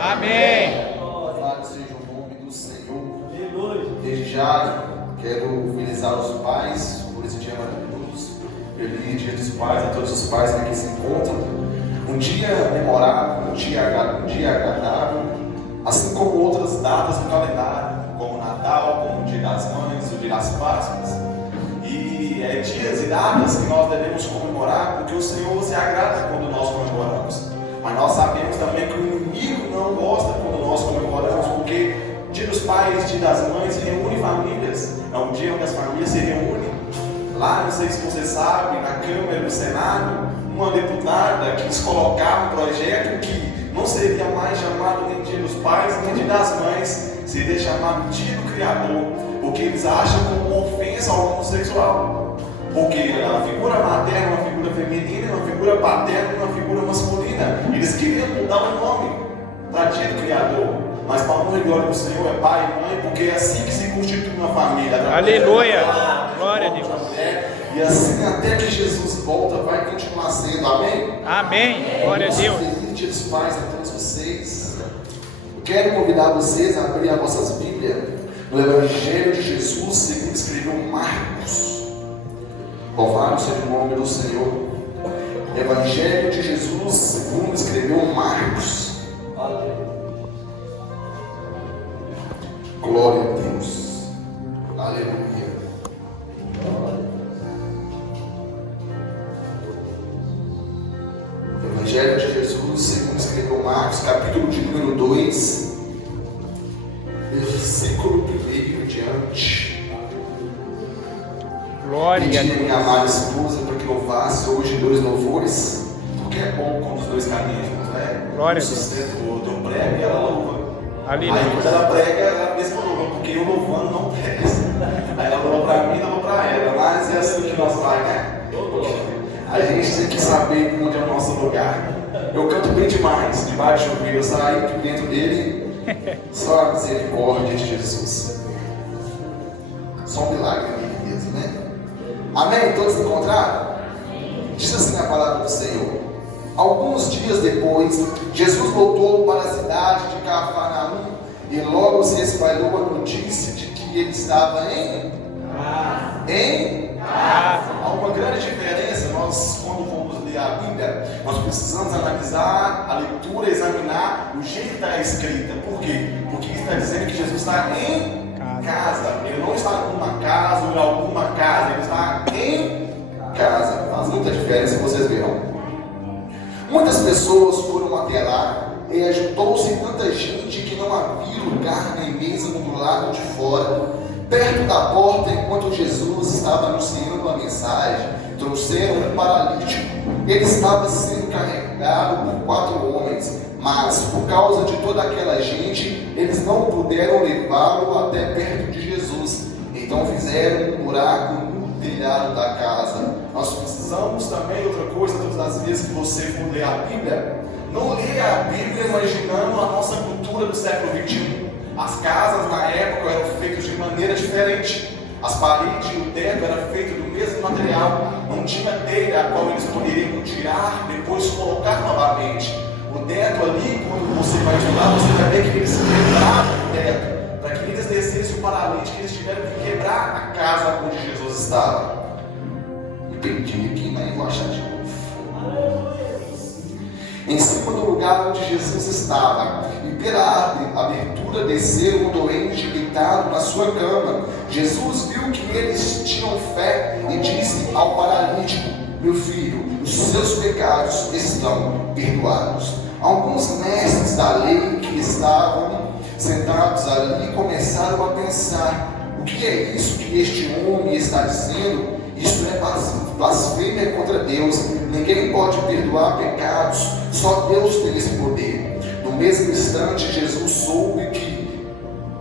Amém. Louvado seja o nome do Senhor. Desde já quero felicitar os pais por esse dia maravilhoso. Feliz Dia dos Pais a todos os pais que aqui se encontram. Um dia memorável, um dia agradável, assim como outras datas do calendário, como o Natal, como o Dia das Mães, o Dia das Páscoas. E é dias e datas que nós devemos comemorar, porque o Senhor se agrada quando nós comemoramos. Mas nós sabemos também que o inimigo não gosta quando nós comemoramos, porque Dia dos Pais, Dia das Mães reúne famílias. É um dia onde as famílias se reúnem. Lá, não sei se você sabe, na Câmara do Senado, uma deputada quis colocar um projeto que não seria mais chamado nem Dia dos Pais, nem Dia das Mães, seria chamado Dia do Criador, porque eles acham como uma ofensa ao homossexual. Porque a figura materna é uma figura feminina, uma figura paterna é uma figura masculina. Eles queriam mudar o nome para Dia do Criador. Mas para a honra e glória do Senhor é pai e mãe, porque é assim que se constitui uma família. Aleluia! Glória a Deus. E assim até que Jesus volta vai continuar sendo. Amém? Amém. Glória a Deus. Feliz Dia dos Pais a todos vocês. Eu quero convidar vocês a abrir as vossas Bíblias no Evangelho de Jesus segundo escreveu Marcos. Louvado seja o nome do Senhor. Evangelho de Jesus segundo escreveu Marcos. Glória a Deus. Aleluia. Evangelho de Jesus segundo escreveu Marcos, capítulo de número 2, versículo 1 em diante. Glória a Pedi a Deus. minha amada esposa para que louvasse hoje 2 louvores, porque é bom quando os dois caminham juntos, né? Glória a o Deus. sustento do outro prega e ela louva. Aleluia. Aí quando ela prega, ela mesma louva, porque eu louvando não presta. Aí ela louva para mim, eu louvo para ela. Mas é assim que nós faz, né? A gente tem que saber onde é o nosso lugar. Eu canto bem demais, debaixo do chuveiro, eu saí de dentro dele, só a misericórdia de Jesus. Só um milagre, mesmo, né? Amém? Todos encontraram? Diz assim a palavra do Senhor. Alguns dias depois, Jesus voltou para a cidade de Cafarnaum e logo se espalhou a notícia de que ele estava em casa. Há uma grande diferença. Nós, quando vamos ler a Bíblia, nós precisamos analisar a leitura, examinar o jeito que está escrita. Por quê? Porque está dizendo que Jesus está em casa. Ele não está numa casa ou em alguma casa, ele está em casa. Faz muita diferença, vocês verão. Muitas pessoas foram até lá e ajuntou-se tanta gente que não havia lugar nem mesmo do lado de fora. Perto da porta, enquanto Jesus estava anunciando a mensagem, trouxeram um paralítico. Ele estava sendo carregado por 4 homens, mas por causa de toda aquela gente, eles não puderam levá-lo até perto de Jesus. Então fizeram um buraco no telhado da casa. Nós precisamos também, outra coisa, todas as vezes que você for ler a Bíblia, não leia a Bíblia imaginando a nossa cultura do século XXI. As casas na época eram feitas de maneira diferente. As paredes e o teto eram feitos do mesmo material. Não tinha telha a qual eles poderiam tirar, depois colocar novamente. O teto ali, quando você vai estudar, você vai ver que eles quebravam o teto. Para que eles descessem o paralítico, eles tiveram que quebrar a casa onde Jesus estava. Me perdi aqui, mas vou achar de novo. Em cima do lugar onde Jesus estava, e pela abertura desceu um doente deitado na sua cama. Jesus viu que eles tinham fé e disse ao paralítico: meu filho, os seus pecados estão perdoados. Alguns mestres da lei que estavam sentados ali começaram a pensar: o que é isso que este homem está dizendo? Isso é blasfêmia contra Deus. Ninguém pode perdoar pecados, só Deus tem esse poder. No mesmo instante, Jesus soube que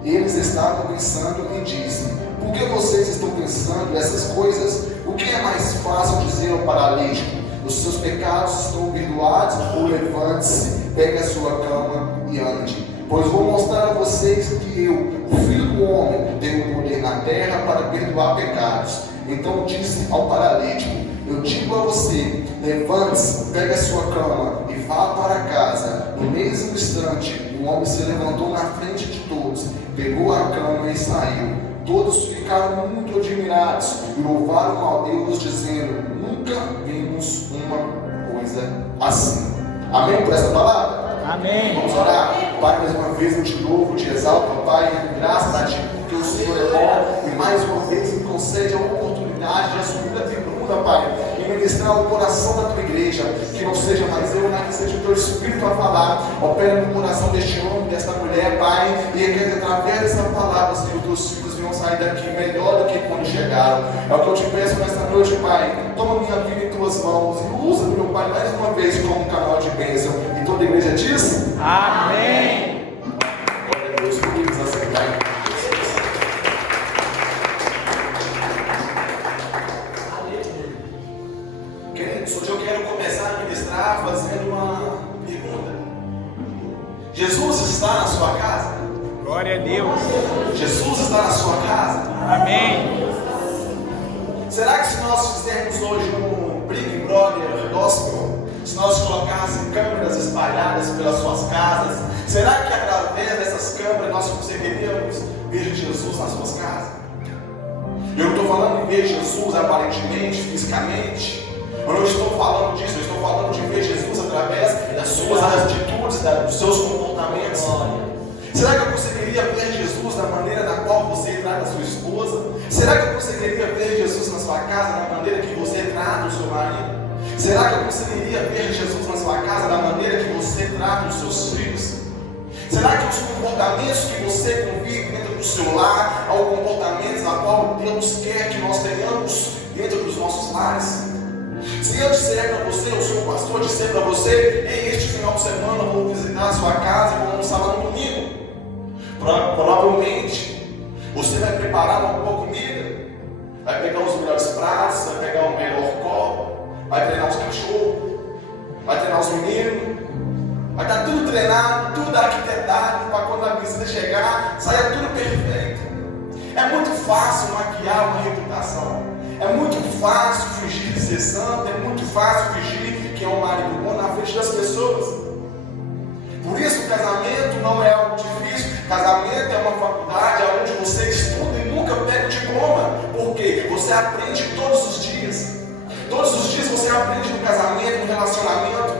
eles estavam pensando e disse: por que vocês estão pensando essas coisas? O que é mais fácil dizer ao paralítico: os seus pecados estão perdoados? Ou levante-se, pegue a sua cama e ande. Pois vou mostrar a vocês que eu, o Filho do Homem, tenho poder na terra para perdoar pecados. Então disse ao paralítico: eu digo a você, levante-se, pegue a sua cama e vá para casa. No mesmo mesmo instante, o homem se levantou na frente de todos, pegou a cama e saiu. Todos ficaram muito admirados e louvaram a Deus, dizendo: nunca vimos uma coisa assim. Amém por essa palavra? Amém. Vamos orar. Pai, mais uma vez eu te louvo, te exalto, Pai, graças a Ti, porque o Senhor é bom e mais uma vez me concede a oportunidade de assumir a tribuna, Pai, e ministrar o coração da Tua igreja, que não seja mais eu, mas que seja o Teu Espírito a falar. Opera no coração deste homem, desta mulher, Pai, e que através dessa palavra, Senhor, Teus filhos venham sair daqui melhor do que quando chegaram. É o que eu te peço nesta noite, Pai. Toma minha vida em Tuas mãos e usa, meu Pai, mais uma vez como um canal de bênção. E toda a igreja diz: Amém. glória a Deus, queridos, aceitar. Queridos, hoje eu quero começar a ministrar fazendo uma pergunta. Jesus está na sua casa? Glória a Deus. Jesus está na sua casa? Amém. Será que se nós fizermos hoje um Big Brother Gospel, se nós colocassem câmeras espalhadas pelas suas casas, será que através dessas câmeras nós conseguiríamos ver Jesus nas suas casas? Eu não estou falando de ver Jesus aparentemente, fisicamente. Eu não estou falando disso, eu estou falando de ver Jesus através das suas atitudes, dos seus comportamentos. Será que eu conseguiria ver Jesus da maneira na qual você trata a sua esposa? Será que eu conseguiria ver Jesus na sua casa da maneira que você trata o seu marido? Será que eu conseguiria ver Jesus na sua casa da maneira que você trata os seus filhos? Será que os comportamentos que você convive dentro do seu lar são comportamentos na qual Deus quer que nós tenhamos dentro dos nossos lares? Se eu disser para você, eu sou o pastor, disser para você: ei, este final de semana eu vou visitar a sua casa e vou almoçar lá no domingo, provavelmente você vai preparar uma boa comida, vai pegar os melhores pratos, vai pegar o melhor copo, vai treinar os cachorros, vai treinar os meninos, vai estar tudo treinado, tudo arquitetado, para quando a visita chegar, saia tudo perfeito. É muito fácil maquiar uma reputação. É muito fácil fingir de ser santo, é muito fácil fingir que é um marido bom na frente das pessoas. Por isso o casamento não é algo difícil. Casamento é uma faculdade onde você estuda e nunca pega o diploma. Por quê? Você aprende todos os dias. Todos os dias você aprende no casamento, no relacionamento.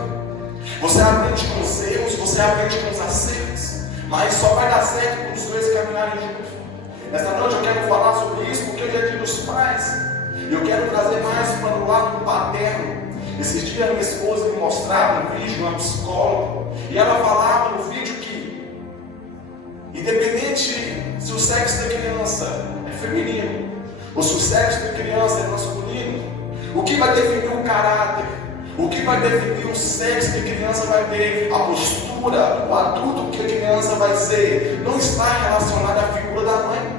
Você aprende com os erros, você aprende com os acertos. Mas só vai dar certo quando os dois caminharem juntos. Nesta noite eu quero falar sobre isso porque hoje é dia dos pais. E eu quero trazer mais para o lado paterno. Esses dias a minha esposa me mostrava um vídeo, uma psicóloga, e ela falava no vídeo que, independente se o sexo da criança é feminino, ou se o sexo da criança é masculino, o que vai definir o caráter, o que vai definir o sexo que a criança vai ter, a postura, o adulto que a criança vai ser, não está relacionado à figura da mãe.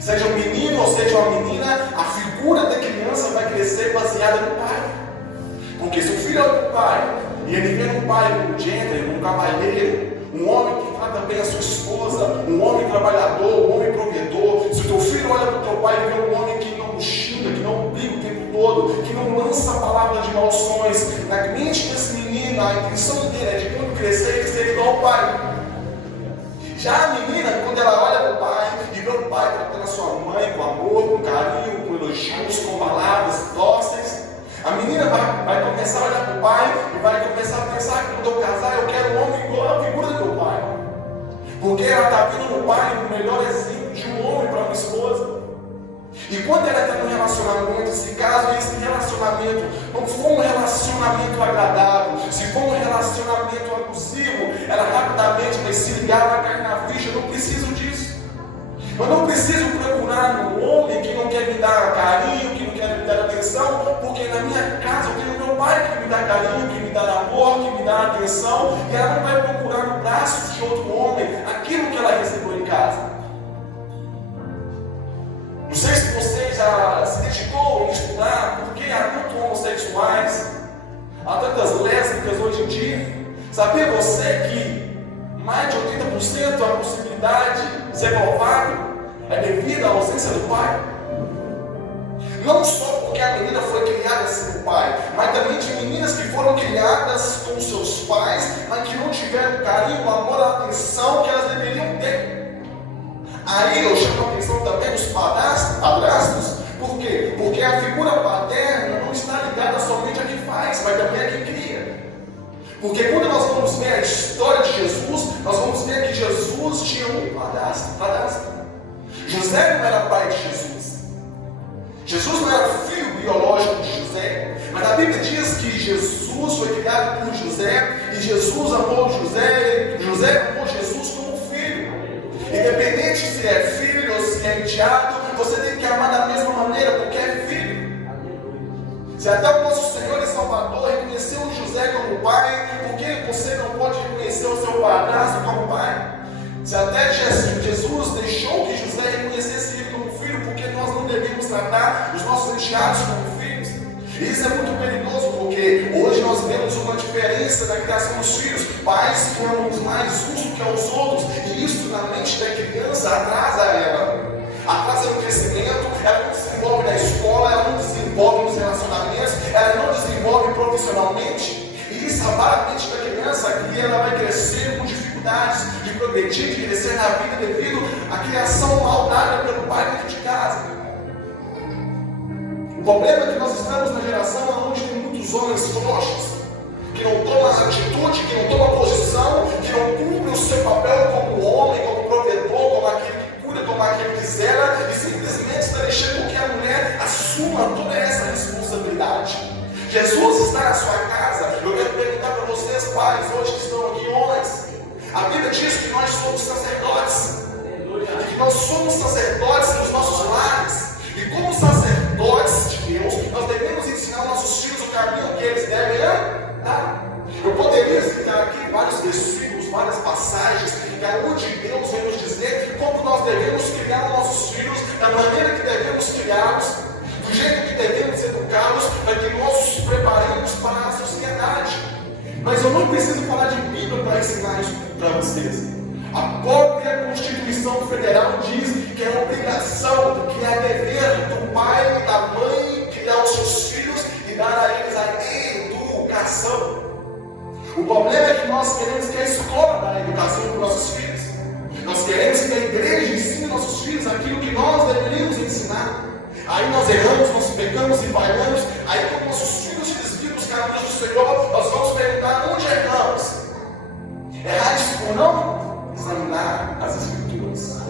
Seja um menino ou seja uma menina, a figura da criança vai crescer baseada no pai. Porque se o filho é do pai, e ele vê um pai como um gentleman, um cavalheiro, um homem que trata bem a sua esposa, um homem trabalhador, um homem provedor, se o teu filho olha para o teu pai e vê um homem que não xinga, que não briga o tempo todo, que não lança palavras de maldições, na mente desse menino, a intenção dele é de quando crescer, ele ser igual ao pai. Já a menina, quando ela olha para o pai e vê o pai tratando a sua mãe com amor, com carinho, com elogios, com palavras dóceis, a menina vai começar a olhar para o pai e vai começar a pensar que quando eu casar eu quero um homem igual à figura do meu pai. Porque ela está vendo no pai o melhor exemplo de um homem para uma esposa. E quando ela está no relacionamento, se caso esse relacionamento não for um relacionamento agradável, se for um relacionamento abusivo, ela rapidamente vai se ligar, vai cair na ficha: eu não preciso disso. Eu não preciso procurar um homem que não quer me dar carinho, que não quer me dar atenção, porque na minha casa eu tenho meu pai que me dá carinho, que me dá amor, que me dá atenção, e ela não vai procurar no braço de outro homem aquilo que ela recebeu em casa. Não sei se você já se dedicou a estudar por que há tantos homossexuais, há tantas lésbicas hoje em dia. Sabia você que mais de 80% da possibilidade de ser provado é devido à ausência do pai? Não só porque a menina foi criada sem o pai, pai, mas também de meninas que foram criadas com seus pais, mas que não tiveram o carinho, o amor, a atenção que elas deveriam ter. Aí eu chamo a atenção também dos padrastos. Por quê? Porque a figura paterna não está ligada somente a quem faz, mas também a quem cria. Porque quando nós vamos ver a história de Jesus, nós vamos ver que Jesus tinha um padrasto. José não era pai de Jesus. Jesus não era filho biológico de José. Mas a Bíblia diz que Jesus foi criado por José, e Jesus amou José, e José amou Jesus como filho. Independente se é filho ou se é enteado, você tem que amar da mesma maneira, porque é filho. Se até o nosso Senhor e Salvador reconheceu José como pai, por que você não pode reconhecer o seu padrasto como pai? Se até Jesus deixou que José reconhecesse ele como filho, porque nós não devemos tratar os nossos enteados como filhos? Isso é muito perigoso, porque hoje nós vemos uma diferença na criação dos filhos, pais que amam mais uns do que aos outros, e isso na mente da criança atrasa ela. Atrasa no crescimento, ela não desenvolve na escola, ela não desenvolve nos relacionamentos, ela não desenvolve profissionalmente, e isso abala a mente da criança, que ela vai crescer com dificuldades de progredir, de crescer na vida devido à criação mal dada pelo pai dentro de casa. O problema é que nós estamos na geração onde tem muitos homens frouxos, que não tomam atitude, que não tomam posição, que não cumprem o seu papel como homem, como provedor, como aquele que cura, como aquele que zela, e simplesmente está deixando que a mulher assuma toda essa responsabilidade. Jesus está na sua casa. Eu quero perguntar para vocês, pais, hoje que estão aqui, homens. A Bíblia diz que nós somos sacerdotes, que nós somos sacerdotes nos nossos lares, e como sacerdotes de Deus, nós devemos ensinar aos nossos filhos o caminho que eles devem andar. Eu poderia citar aqui vários versículos, várias passagens, que aonde Deus vem nos dizer como nós devemos criar nossos filhos, da maneira que devemos criá-los, do jeito que devemos educá-los, para que nós os preparemos para a sociedade. Mas eu não preciso falar de Bíblia para ensinar isso para vocês. A própria Constituição Federal diz que é obrigação, que é dever do pai e da mãe criar os seus filhos e dar a eles a educação. O problema é que nós queremos que a escola dê a educação para os nossos filhos. Nós queremos que a igreja ensine nossos filhos aquilo que nós deveríamos ensinar. Aí nós erramos, nós pecamos e falhamos. Aí quando nossos filhos se desviam dos caminhos do Senhor, nós vamos perguntar onde erramos. Errar por não examinar as Escrituras.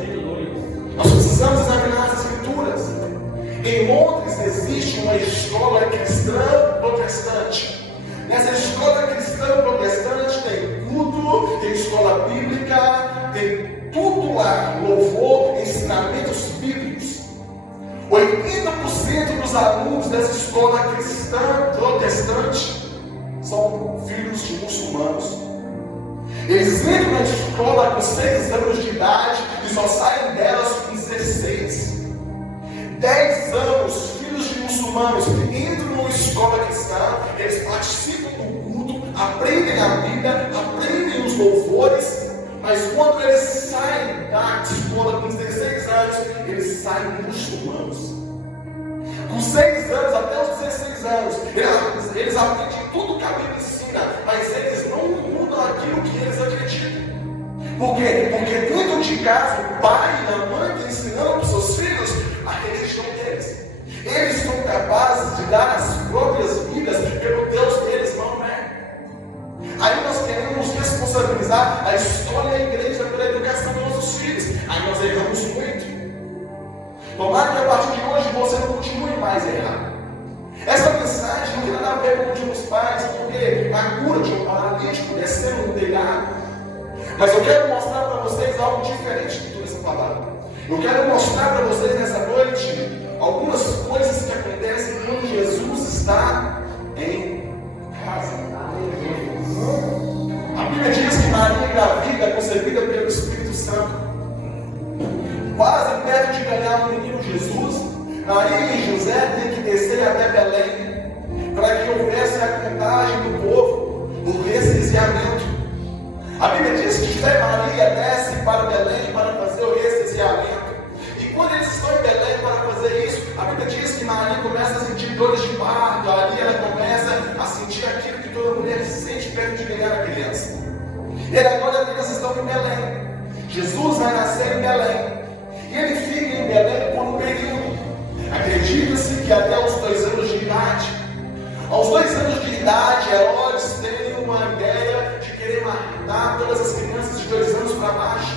Nós precisamos examinar as Escrituras. Em Londres existe uma escola cristã protestante. Nessa escola cristã protestante tem culto, tem escola bíblica, tem tudo lá, louvor, ensinamentos bíblicos. 80% dos alunos dessa escola cristã protestante são filhos de muçulmanos. Eles entram na escola com 6 anos de idade e só saem delas com 16. 10 anos, filhos de muçulmanos entram numa escola cristã, eles participam do culto, aprendem a Bíblia, aprendem os louvores, mas quando eles saem da escola com 16 anos, eles saem muçulmanos. Com 6 anos, até os 16 anos, eles aprendem tudo que a Bíblia ensina, mas eles não mudam aquilo que eles acreditam. Por quê? Porque dentro de casa, o pai e a mãe estão ensinando para os seus filhos a religião deles. Eles são capazes de dar as próprias vidas pelo Deus deles, não é? Aí nós queremos responsabilizar a história e a igreja pela educação dos nossos filhos. Aí nós erramos muito. Tomara que a partir de hoje você não continue mais a errar. Essa mensagem não tem nada a ver com o de uns pais, porque a cura de um paralítico descendo no telhado. Mas eu quero mostrar para vocês algo diferente de toda essa palavra. Eu quero mostrar para vocês nessa noite algumas coisas que acontecem quando Jesus está em casa. A Bíblia diz que Maria engravida, concebida pelo Espírito Santo. Quase perto de ganhar o menino Jesus, Maria e José têm que descer até Belém para que houvesse a contagem do povo, o restesiamento. A Bíblia diz que José e Maria descem para Belém para fazer o restesiamento. E quando eles estão em Belém para fazer isso, a Bíblia diz que Maria começa começa a sentir dores de parto, ali ela começa a sentir aquilo que toda mulher sente perto de ganhar a criança. E agora as crianças estão em Belém. Jesus vai nascer em Belém. E ele fica em Belém por um período. Acredita-se que até os 2 anos de idade. Aos 2 anos de idade, Herodes tem uma ideia de querer matar todas as crianças de 2 anos para baixo.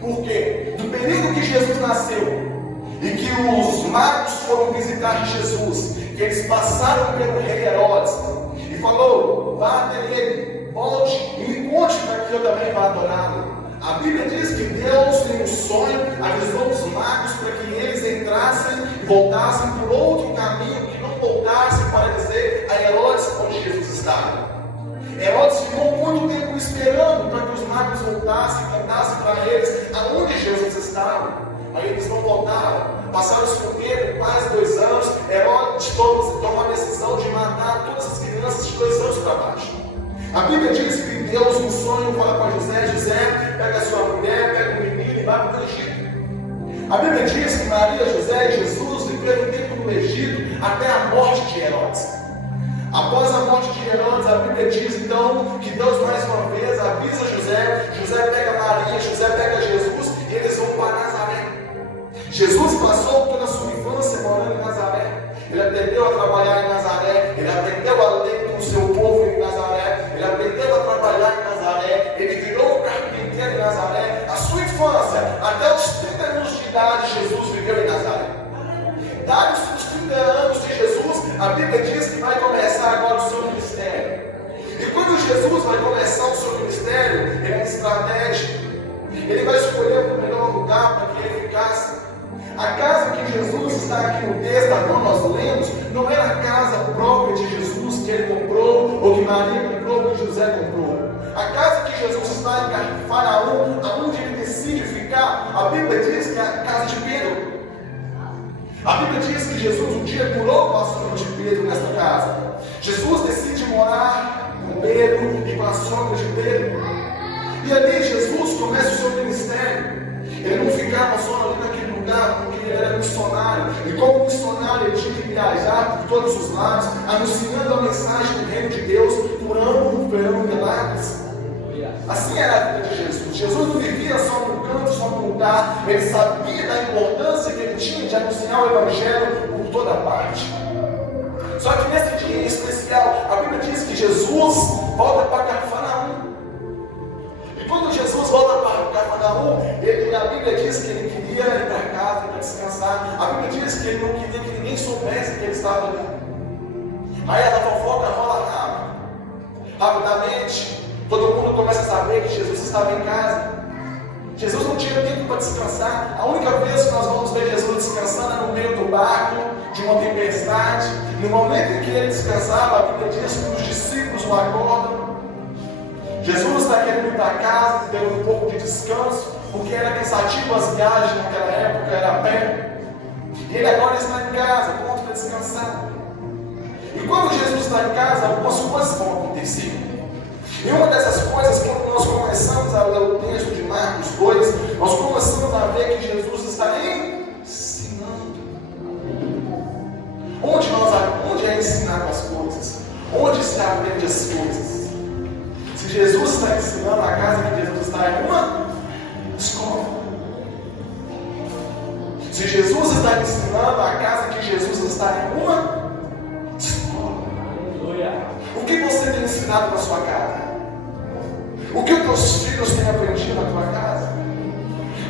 Por quê? No período que Jesus nasceu, e que os magos foram visitar Jesus, que eles passaram pelo rei Herodes, e falou: vá até ele, volte e me conte para que eu também vá adorá-lo. A Bíblia diz que Deus, em um sonho, avisou os magos para que eles entrassem e voltassem por outro caminho, que não voltassem para dizer a Herodes onde Jesus estava. Herodes ficou muito tempo esperando para que os magos voltassem e contassem para eles aonde Jesus estava. Mas eles não voltaram. Passaram-se um tempo, quase 2 anos. Herodes tomou a decisão de matar todas as crianças de 2 anos para baixo. A Bíblia diz que Deus, no sonho, fala para José: José, pega a sua mulher, pega o menino e vai para o Egito. A Bíblia diz que Maria, José e Jesus viveram um tempo no Egito até a morte de Herodes. Após a morte de Herodes, a Bíblia diz então que Deus mais uma vez avisa José. José pega Maria, José pega Jesus e eles vão para Nazaré. Jesus passou toda a sua infância morando em Nazaré. Ele aprendeu a trabalhar em Nazaré. Ele aprendeu a ler com o seu povo em Nazaré. Ele aprendeu a trabalhar em Nazaré. Ele virou carpinteiro em Nazaré. A sua infância, até os 30 anos de idade, Jesus viveu em Nazaré. Dados os 30 anos de Jesus, a Bíblia diz que vai começar agora o seu ministério. E quando Jesus vai começar o seu ministério, ele é estratégico. Ele vai escolher o melhor lugar para que ele ficasse. A casa que Jesus está aqui no texto, agora nós lemos, não era a casa própria de Jesus que ele comprou, ou que Maria comprou, ou que José comprou. A casa que Jesus está em Faraó, aonde ele decide ficar, a Bíblia diz que é a casa de Pedro. A Bíblia diz que Jesus um dia curou o pastor de Pedro nesta casa. Jesus decide morar com Pedro e com a sogra de Pedro. E ali Jesus começa o seu ministério. Ele não ficava só ali naquele lugar, porque ele era missionário. E como missionário, ele tinha que viajar por todos os lados, anunciando a mensagem do reino de Deus, curando, operando milagres. Assim era a vida de Jesus. Jesus não vivia só num canto, só num lugar. Ele sabia da importância que ele tinha de anunciar o Evangelho por toda parte. Só que nesse dia em especial, a Bíblia diz que Jesus volta para Cafarnaum. E quando Jesus volta para Cafarnaum, a Bíblia diz que ele queria ir para casa para descansar. A Bíblia diz que ele não queria que ninguém soubesse que ele estava ali. Aí a fofoca rola rápido. Rapidamente, todo mundo começa a saber que Jesus estava em casa. Jesus não tinha tempo para descansar. A única vez que nós vamos ver Jesus descansando é no meio do barco, de uma tempestade. No momento em que ele descansava, a Bíblia diz que os discípulos o acordam. Jesus está querendo ir para casa, ter um pouco de descanso, porque era cansativo as viagens naquela época, era a pé. E ele agora está em casa, pronto para descansar. E quando Jesus está em casa, algumas coisas vão acontecer. E uma dessas coisas, quando nós começamos a ler o texto de Marcos 2, nós começamos a ver que Jesus está ensinando. Onde é ensinar as coisas? Onde se aprende as coisas? Se Jesus está ensinando, a casa que Jesus está é uma escola. Se Jesus está ensinando, a casa que Jesus está é uma escola. O que você tem ensinado na sua casa? O que os teus filhos têm aprendido na tua casa?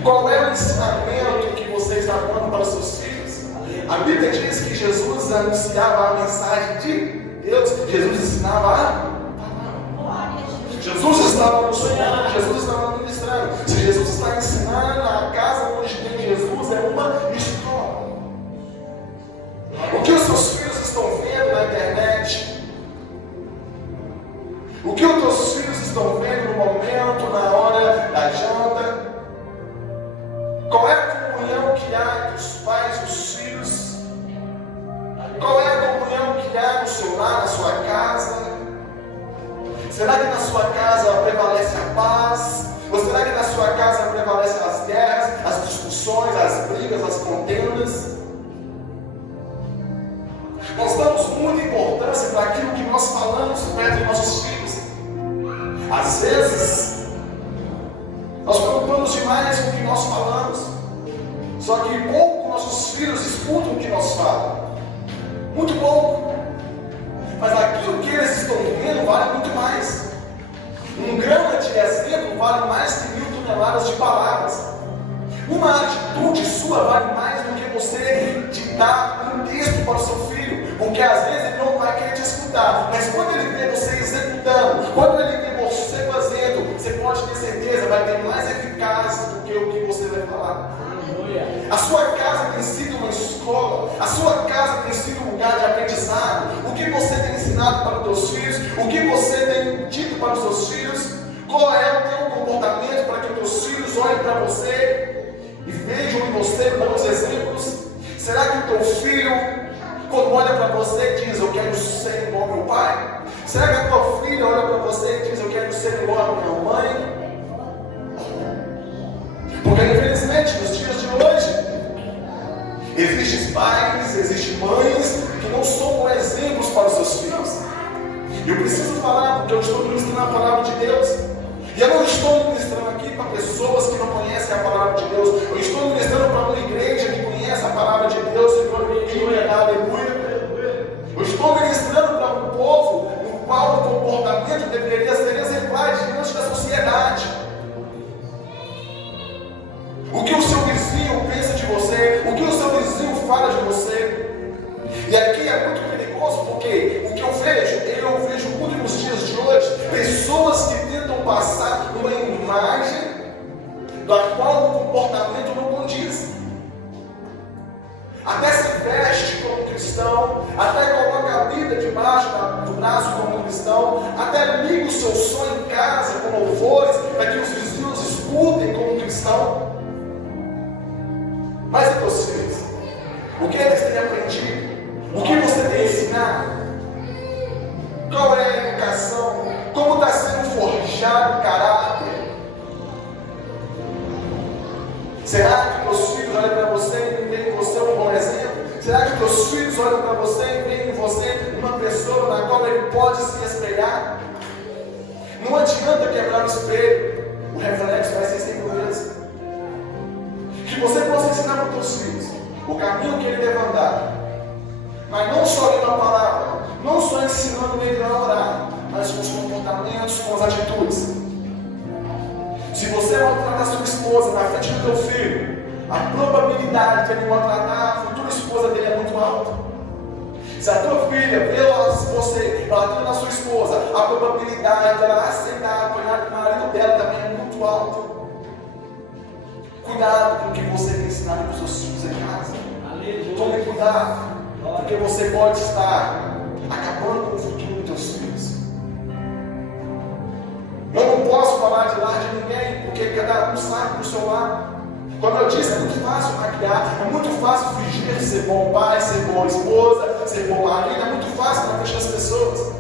Qual é o ensinamento que você está dando para os seus filhos? A Bíblia diz que Jesus anunciava a mensagem de Deus. Jesus ensinava a palavra. Jesus estava no sonhando, Jesus estava ministrando. Se Jesus está ensinando, a casa onde tem Jesus é uma escola. O que os seus filhos estão vendo na internet? O que os teus filhos estão vendo no momento, na hora da janta? Qual é a comunhão que há entre os pais e os filhos? Qual é a comunhão que há no seu lar, na sua casa? Será que na sua casa prevalece a paz? Ou será que na sua casa prevalecem as guerras, as discussões, as brigas, as contendas? Nós damos muita importância para aquilo que nós falamos perto dos nossos filhos. Às vezes, nós preocupamos demais com o que nós falamos. Só que pouco nossos filhos escutam o que nós falamos. Muito pouco. Mas aquilo que eles estão vendo vale muito mais. Um grama de exemplo vale mais que 1000 toneladas de palavras. Uma atitude sua vale mais do que você ditar um texto para o seu filho. Porque às vezes ele não vai querer te escutar. Mas quando ele vê você executando, quando ele vê você fazendo, você pode ter certeza, vai ter mais eficácia do que o que você vai falar. A sua casa tem sido uma escola, a sua casa tem sido um lugar de aprendizado. O que você tem ensinado para os teus filhos, o que você tem dito para os seus filhos, qual é o teu comportamento para que os teus filhos olhem para você e vejam em você bons exemplos. Será que o teu filho, quando olha para você, diz: eu quero ser igual ao meu pai? Será que a tua filha olha para você e diz: eu quero ser igual à minha mãe? Porque infelizmente nos dias de hoje existem pais, existem mães que não são bons exemplos para os seus filhos. Eu preciso falar porque eu estou ministrando a palavra de Deus. E eu não estou ministrando aqui para pessoas que não conhecem a palavra de Deus. Eu estou ministrando para uma igreja que conhece a palavra de Deus. Aleluia. Eu estou ministrando para um povo no qual o comportamento deveria ser exemplar diante da sociedade. O que o seu vizinho pensa de você, o que o seu vizinho fala de você. E aqui é muito perigoso, porque o que eu vejo muito nos dias de hoje, pessoas que tentam passar uma imagem da qual o comportamento não condiz. Até se veste como cristão, até coloca a Bíblia debaixo do braço como cristão, até liga o seu som em casa com louvores, para que os vizinhos escutem como cristão. Mas e teus filhos? O que eles têm aprendido? O que você tem ensinado? Qual é a educação? Como está sendo forjado o caráter? Será que teus filhos olham para você e veem em você um bom exemplo? Será que teus filhos olham para você e veem em você uma pessoa na qual ele pode se espelhar? Não adianta quebrar o espelho, o reflexo vai ser sempre o mesmo. Que você possa ensinar para os teus filhos o caminho que ele deve andar, mas não só lendo a palavra, não só ensinando ele a orar, mas com os comportamentos, com as atitudes. Se você maltratar a sua esposa na frente do teu filho, a probabilidade de ele maltratar a futura esposa dele é muito alta. Se a tua filha vê você batendo na sua esposa, a probabilidade de ela aceitar apanhar do marido dela também é muito alta. Cuidado com o que você tem ensinado para os seus filhos em casa. Tome cuidado, porque você pode estar acabando com o futuro dos teus filhos. Eu não posso falar de lar de ninguém, porque cada um sabe do seu lar. Como eu disse, é muito fácil maquiar, é muito fácil fingir ser bom pai, ser boa esposa, ser bom marido, é muito fácil na frente das pessoas.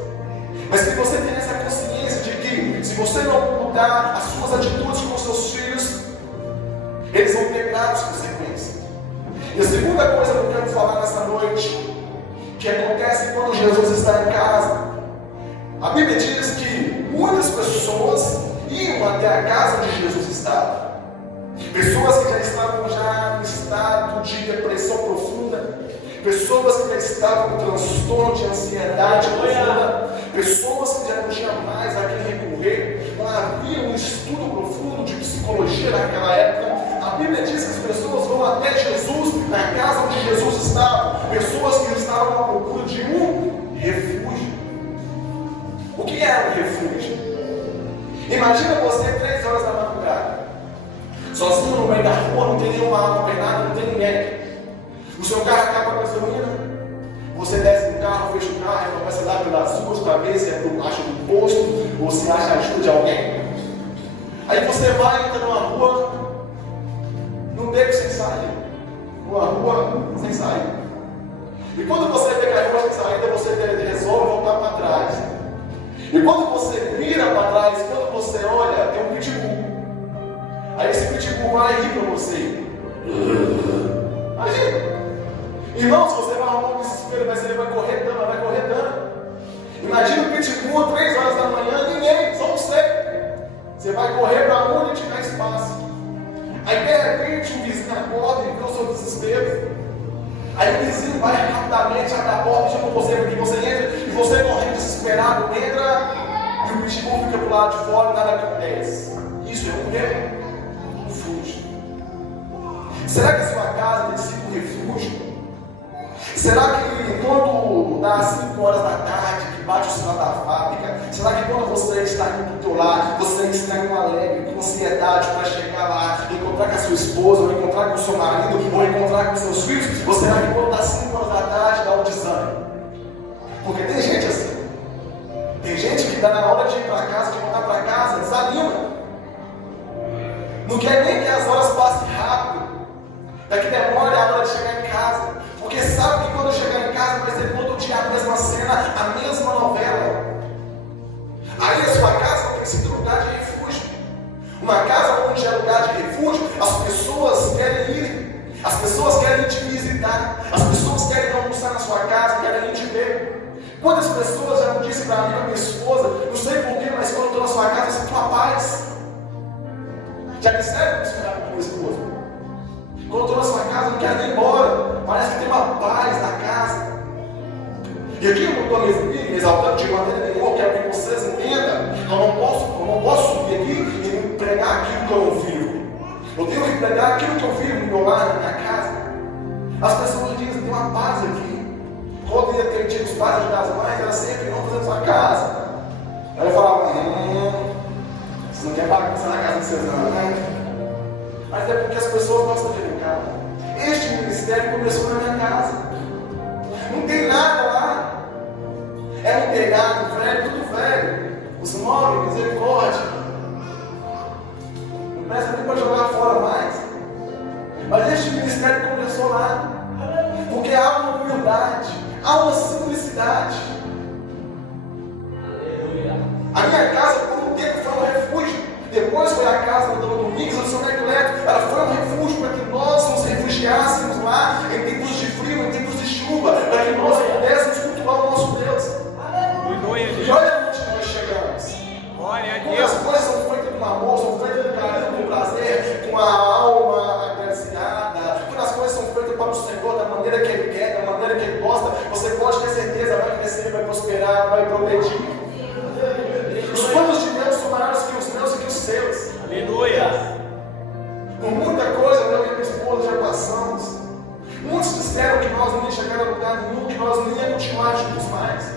Mas que você tenha essa consciência de que, se você não mudar as suas atitudes com os seus filhos, eles vão ter graves consequências. E a segunda coisa que eu quero falar nessa noite, que acontece quando Jesus está em casa. A Bíblia diz que muitas pessoas iam até a casa onde Jesus estava. Pessoas que já estavam em estado de depressão profunda, pessoas que já estavam com transtorno de ansiedade profunda, pessoas que já não tinham mais a quem recorrer. Não havia um estudo profundo de psicologia naquela época. A Bíblia diz que as pessoas vão até Jesus, na casa onde Jesus estava, pessoas que estavam à procura de um refúgio. O que é um refúgio? Imagina você 3 horas da madrugada, sozinho no meio da rua, não tem nenhuma água pernada, não tem ninguém. O seu carro acaba com a gasolina, você desce do carro, fecha o carro, e começa a dar pelas ruas para ver se é acha do posto ou se acha a ajuda de alguém. Aí você vai, entra numa rua, num beco sem saída, numa rua sem saída. E quando você pega a rua sem saída, você resolve voltar para trás. E quando você vira para trás, quando você olha, tem um pitbull. Aí esse pitbull vai rir para você. Imagina! Irmãos, você vai arrumar um desespero, mas ele vai correr dando, vai correr dando. Imagina o pitbull, 3 horas da manhã, ninguém, só você. Você vai correr para onde tiver espaço. Aí de repente o vizinho acorda e vê o seu desespero. Aí o vizinho vai rapidamente, abre a porta, chama você para que você entre, e você correndo desesperado, entra, e o pitbull fica pro lado de fora e nada acontece. Isso é um refúgio. Será que a sua casa tem sido um refúgio? Será que quando dá 5 horas da tarde, que bate o sinal da fábrica, será que quando você está indo para o teu lar, você está indo alegre, com ansiedade para chegar lá, encontrar com a sua esposa, ou encontrar com o seu marido, ou encontrar com os seus filhos, ou será que quando dá 5 horas da tarde, dá um desânimo? Porque tem gente assim. Tem gente que está na hora de ir para casa, de voltar para casa, desanima. Não quer nem que as horas passem rápido, para que demore a hora de chegar em casa. Porque sabe que quando chegar em casa vai ser todo dia a mesma cena, a mesma novela. Aí a sua casa tem sido lugar de refúgio. Uma casa onde é lugar de refúgio, as pessoas querem ir. As pessoas querem te visitar. As pessoas querem almoçar na sua casa, querem ir te ver. Quantas pessoas já me disseram para mim, para minha esposa, não sei porquê, mas quando eu estou na sua casa eu sinto uma paz. Já disseram isso para minha esposa? Quando eu estou na sua casa, eu não quero ir embora. Parece que tem uma paz na casa. E aqui eu não estou me exaltando de maneira nenhuma. Eu quero que vocês entendam. Eu não posso subir aqui e pregar aquilo que eu não vivo. Eu tenho que pregar aquilo que eu vivo no meu lar, na minha casa. As pessoas dizem, tem uma paz aqui. Quando eu tinha os pais e as mães, era sempre, vamos fazer sua casa. Aí eu falava, você não quer bagunça na casa de vocês não, né? Mas é porque as pessoas gostam de brincar. Este ministério começou na minha casa. Não tem nada lá. É um telhado velho, tudo velho. Os móveis, misericórdia. Não presta nem para jogar fora mais. Mas este ministério começou lá. Porque há uma humildade, há uma simplicidade. A minha casa, por um tempo, foi um refúgio. Depois foi a casa do Dom Domingos, do São Neto. Ela foi um refúgio para que nós nos refugiássemos lá em tempos de frio, em tempos de chuva, para que nós pudéssemos cultuar o nosso Deus. E olha onde nós chegamos. Quando as coisas são feitas com amor, são feitas com carinho, com prazer, com a alma agraciada, quando as coisas são feitas para o Senhor, da maneira que Ele quer, da maneira que Ele gosta, você pode ter certeza, vai crescer, vai prosperar, vai progredir. Os planos de Deus são maiores que os meus e que os seus. Aleluia. Por muita coisa eu e minha esposa já passamos. Muitos disseram que nós não íamos chegar a lugar nenhum, que nós não íamos continuar juntos mais.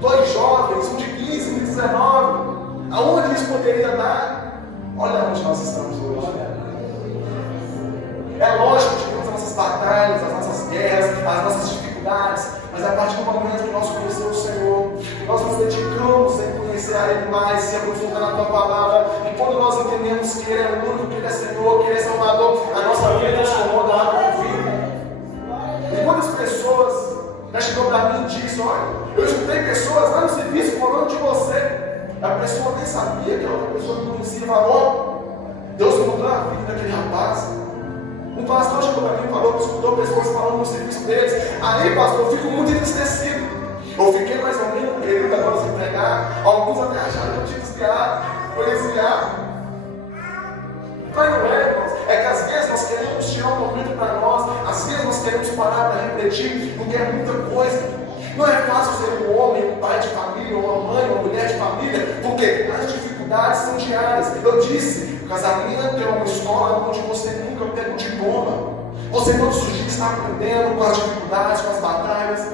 2 jovens, um de 15, um de 19. Aonde isso poderia dar? Olha onde nós estamos hoje. É lógico que temos as nossas batalhas, as nossas guerras, as nossas dificuldades, mas a partir do momento que nós conhecemos o Senhor, nós nos dedicamos em conhecer a Ele mais, se aprofundar na Tua Palavra, e quando nós entendemos que Ele é o único, que Ele é Senhor, que Ele é Salvador, a nossa vida transformou da água em vinho. E quantas pessoas já chegou para mim e disse, olha, eu escutei pessoas lá no serviço falando de você. A pessoa nem sabia que a outra pessoa não conhecia e falou, Deus mudou a vida daquele rapaz. Um pastor chegou para mim e falou que escutou pessoas falando no serviço deles. Aí, pastor, eu fico muito entristecido. Eu fiquei mais ou menos um período agora sem pregar. Alguns até acharam que eu tinha desviado, foi desviado. Mas não é, irmãos. É que às vezes nós queremos tirar um momento para nós, às vezes nós queremos parar para refletir, porque é muita coisa. Não é fácil ser um homem, um pai de família, uma mãe, uma mulher de família, porque as dificuldades são diárias. Eu disse, o casamento é uma escola onde você nunca pega o diploma. Você todos os dias está aprendendo com as dificuldades, com as batalhas.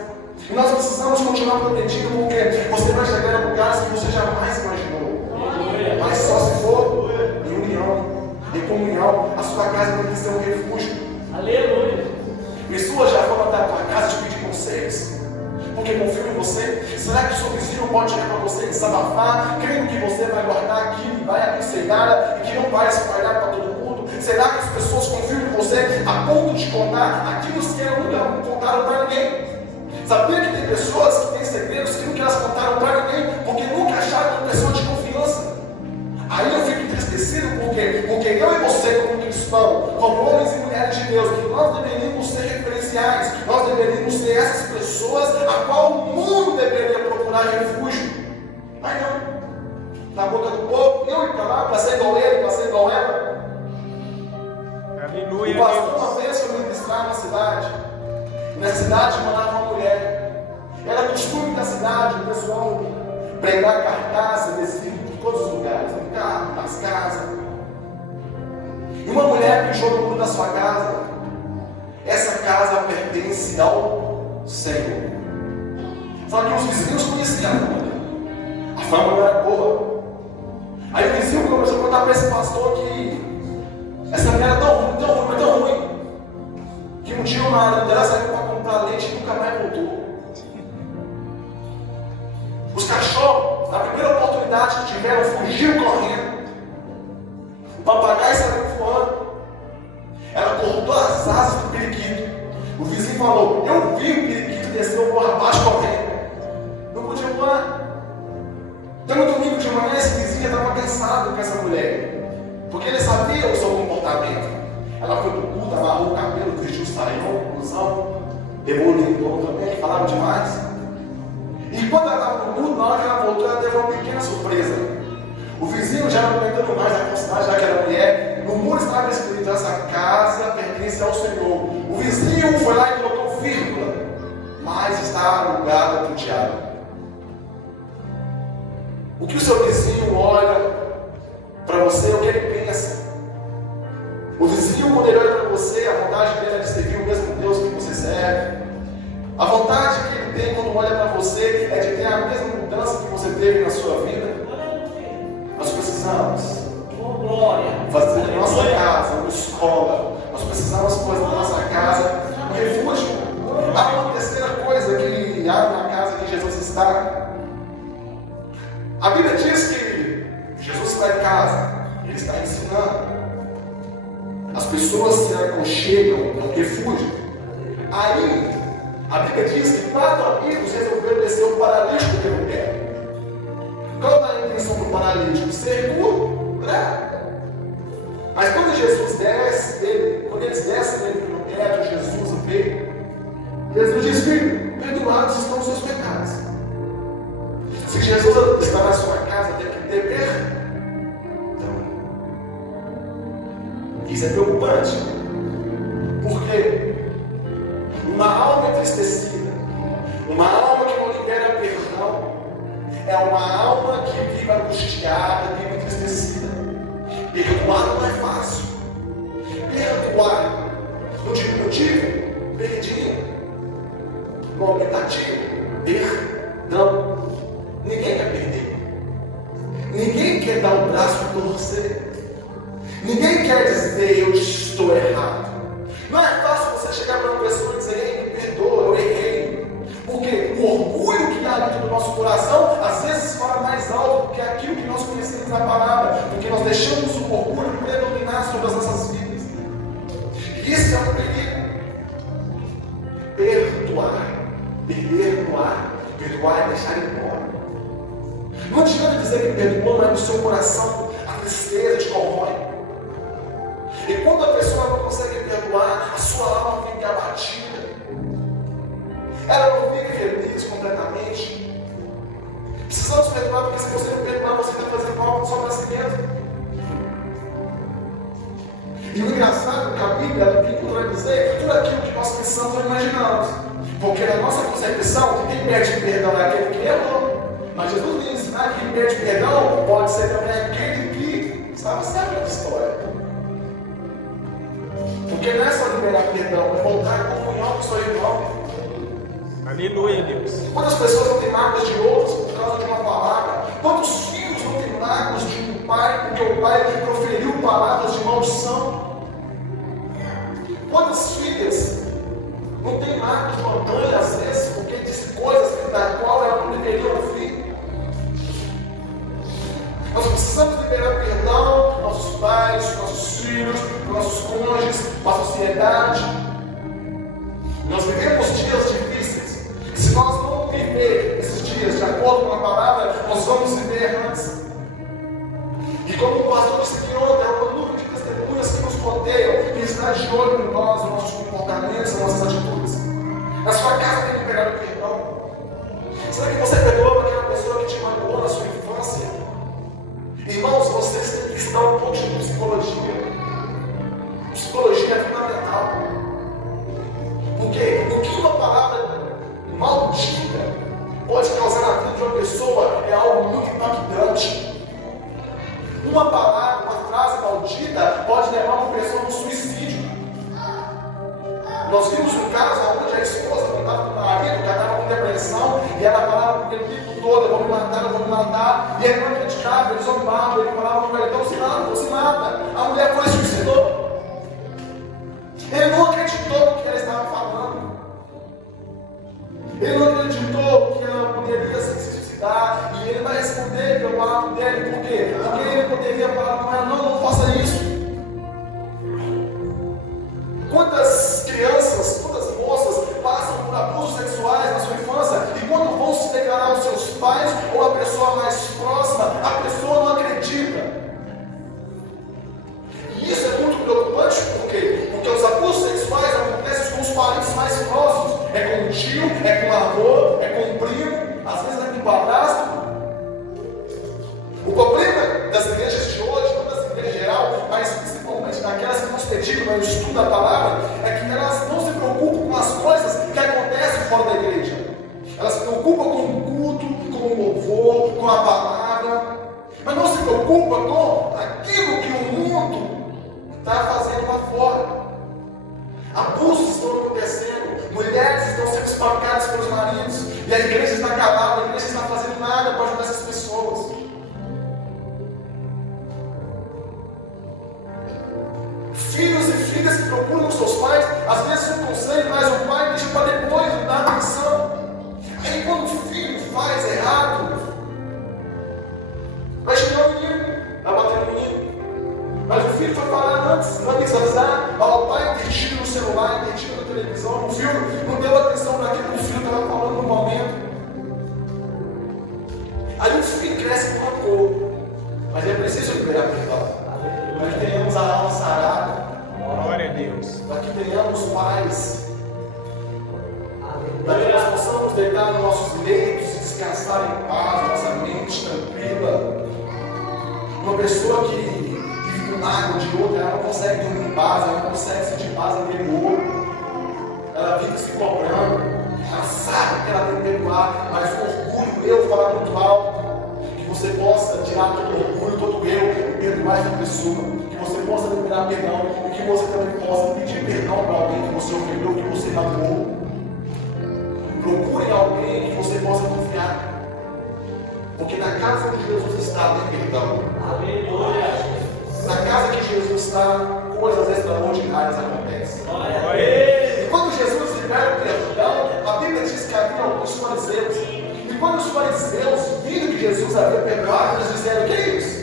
E nós precisamos continuar progredindo, porque você vai chegar a lugares que você jamais imaginou. Mas só se for em união, em comunhão. A sua casa tem que ser um refúgio. Aleluia. Pessoas já foram até a tua casa te pedir conselhos, porque confiam em você. Será que o seu vizinho pode chegar para você e desabafar, crendo que você vai guardar aquilo, vai aconselhar e que não vai espalhar para todo mundo? Será que as pessoas confiam em você a ponto de contar aquilo que elas nunca contaram para ninguém? Sabia que tem pessoas que têm segredos que nunca elas contaram para ninguém, porque nunca acharam uma pessoa de confiança? Aí eu fico entristecido, porque eu e você, como cristão, como homens e mulheres de Deus, nós deveríamos ser referenciais, nós deveríamos ser ser essas pessoas a qual o mundo deveria procurar refúgio. Mas não. Na boca do povo, eu ir para lá, para ser igual ele, para ser igual ela. Aleluia, O pastor Deus. uma vez foi ministrar na cidade. Nessa cidade mandava uma mulher. Era costume da cidade, o pessoal pregar cartaz, adesivo por todos os lugares, no carro, nas casas. E uma mulher que jogou no muro da sua casa. Essa casa pertence ao Senhor. Só que os vizinhos conheciam a mulher. A fama não era boa. Aí o vizinho começou a contar para esse pastor que essa mulher era tão ruim, tão ruim, mas tão ruim, que um dia o marido dela saiu para comprar leite e nunca mais voltou. Os cachorros, na primeira oportunidade que tiveram, fugiram correndo. O papagaio saiu voando. Ela cortou as asas do periquito. O vizinho falou: eu vi o periquito descer por abaixo correndo. Não podia voar. Então no domingo de manhã esse vizinho estava cansado com essa mulher, porque ele sabia o seu comportamento. Ela foi do culto, amarrou o cabelo, vestiu o saião, o blusão, levou o lindão também, que falava demais. E quando ela estava no culto, na hora que ela voltou, ela teve uma pequena surpresa. O vizinho já não aguentando mais a constante daquela mulher, no muro estava escrito: essa casa pertence ao Senhor. O vizinho foi lá e colocou vírgula, mas está alugada para o diabo. O que o seu vizinho olha para você, o que ele pensa? O vizinho, quando ele olha para você, a vontade dele é de servir o mesmo Deus que você serve. A vontade que ele tem quando olha para você é de ter a mesma mudança que você teve na sua vida. Nós precisamos fazer da nossa casa uma escola. Nós precisamos fazer da nossa casa um refúgio. Há uma terceira coisa que há na casa que Jesus está. A Bíblia diz que Jesus está em casa, Ele está ensinando. As pessoas se aconchegam no refúgio. Aí, a Bíblia diz que 4 amigos resolveram descer o paralítico pelo pé. Qual é a intenção do paralítico? Ser curado. Mas quando Jesus desce dele, quando eles descem dele pelo teto, Jesus o vê. Jesus diz: filho, perdoados estão os seus pecados. Se Jesus está na sua casa, tem que ter perdão. Isso é preocupante. Porque uma alma entristecida, uma alma que não libera perdão, é uma alma que vive angustiada, vive entristecida. Perdoar não é fácil. Perdoar no diminutivo, perdi. No aumentativo, perdão. Ninguém quer perder. Ninguém quer dar o braço para torcer. Ninguém quer dizer: eu estou errado. Não é fácil você chegar para uma pessoa e dizer: ei, me perdoa, eu errei. Porque o orgulho que há dentro do nosso coração às vezes fala mais alto do que aquilo que nós conhecemos na palavra, porque nós deixamos o orgulho predominar sobre as nossas vidas. Isso é um perigo. Perdoar. Perdoar é deixar embora. Não adianta dizer que perdoou, mas no seu coração a tristeza te corrói. E quando a pessoa não consegue perdoar, a sua alma fica abatida. Ela não fica feliz completamente. Precisamos perdoar, porque se você não perdoar, você está fazendo mal só para si mesmo. E o engraçado é que a Bíblia ela tem para dizer tudo aquilo que nós pensamos ou imaginamos. Porque na nossa concepção, quem pede perdão é aquele que errou. Mas Jesus me ensinar que quem pede perdão pode ser também aquele que estava certo da história. Porque não é só liberar perdão, é voltar em comunhão com o seu irmão. Aleluia, Deus. Quantas pessoas não têm mágoas de outros por causa de uma palavra? Quantos filhos não têm mágoas de um pai porque o pai proferiu palavras de maldição? Quantas filhas não têm mágoas de uma mãe, às vezes, porque disse coisas da qual ela não deveria ouvir? Nós precisamos liberar perdão para nossos pais, para nossos filhos, para nossos cônjuges, para a sociedade. Nós vivemos dias difíceis. Se nós não viver esses dias de acordo com a palavra, nós vamos viver antes. E como o pastor disse aqui ontem, é uma nuvem de testemunhas que nos rodeiam, que está de olho em nós, nos nossos comportamentos, nas nossas atitudes. Na sua casa Nós vimos um caso onde a esposa contava com o marido, que estava com depressão, e ela falava com ele o tempo todo: eu vou me matar, eu vou me matar. E ele não acreditava, ele zombava, ele falava com ele: então se mata. A mulher foi e se suicidou. Ele não acreditou no que ela estava falando. Ele não acreditou que ela poderia se suicidar. E ele vai responder pelo ato dele. Por quê? Porque ele poderia falar com ela: não faça isso. Quantas crianças, quantas moças passam por abusos sexuais na sua infância e quando vão se declarar aos seus pais ou a pessoa mais próxima, a pessoa não acredita. E isso é muito preocupante, por quê? Porque os abusos sexuais acontecem com os parentes mais próximos. É com o tio, é com o avô, é com o primo, às vezes é com o padrasto. O problema das igrejas de hoje, não das igrejas em geral, mas principalmente naquelas que não se dedicam ao estudo da palavra, é que elas não se preocupam com as coisas que acontecem fora da igreja. Elas se preocupam com o culto, com o louvor, com a palavra, mas não se preocupam com aquilo que o mundo está fazendo lá fora. Abusos estão acontecendo, mulheres estão sendo espancadas pelos maridos, e a igreja está calada, a igreja está fazendo nada para ajudar essas pessoas. Filhos e filhas que procuram os seus pais, às vezes um conselho, mas o pai deixa para depois, não dá atenção. Aí quando o filho faz errado, vai chegar o menino, vai bater no menino. Mas o filho foi falar antes, não quis avisar, o pai intertido no celular, intertido na televisão, o filho não deu atenção para aquilo que o filho estava falando no momento. Aí o filho cresce com rancor, mas é preciso liberar perdão. Para que tenhamos a alma sarada. Glória a Deus. Para que tenhamos paz. Para que nós possamos deitar nos nossos leitos e descansar em paz, nossa mente tranquila. Uma pessoa que vive com mágoa de outra, ela não consegue dormir em paz, ela não consegue sentir paz interior. Ela vive se cobrando. Ela sabe que ela tem que perdoar, mas o orgulho, eu falar muito alto. Que você possa tirar todo o orgulho, todo o eu, e perdoar essa pessoa. Que você possa liberar perdão e que você também possa pedir perdão para alguém que você ofendeu, que você magoou. Procure alguém que você possa confiar. Porque na casa que Jesus está, tem perdão. Aleluia. Na casa que Jesus está, coisas extraordinárias acontecem. E quando Jesus libera o perdão, a Bíblia diz que havia alguns fariseus. E quando os fariseus viram que Jesus havia perdoado, eles disseram: que é isso?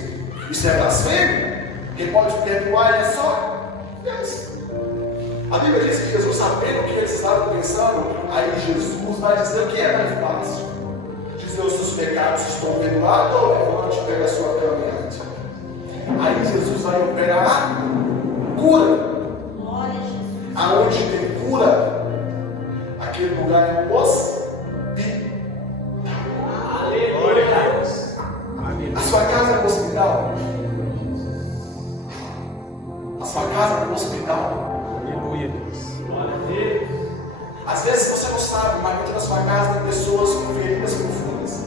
Isso é blasfêmia? Quem pode perdoar é só Deus. A Bíblia diz que Jesus, sabendo o que eles estavam pensando, aí Jesus vai dizer o que é mais fácil: dizer os seus pecados estão perdoados, ou levante, pega a sua cama e ande. Aí Jesus vai operar cura. Aonde tem cura, aquele lugar é o hospital. Glória a Deus. A sua casa é um hospital. A sua casa é um hospital. Aleluia, Deus. Às vezes você não sabe, mas dentro da sua casa tem pessoas com feridas profundas.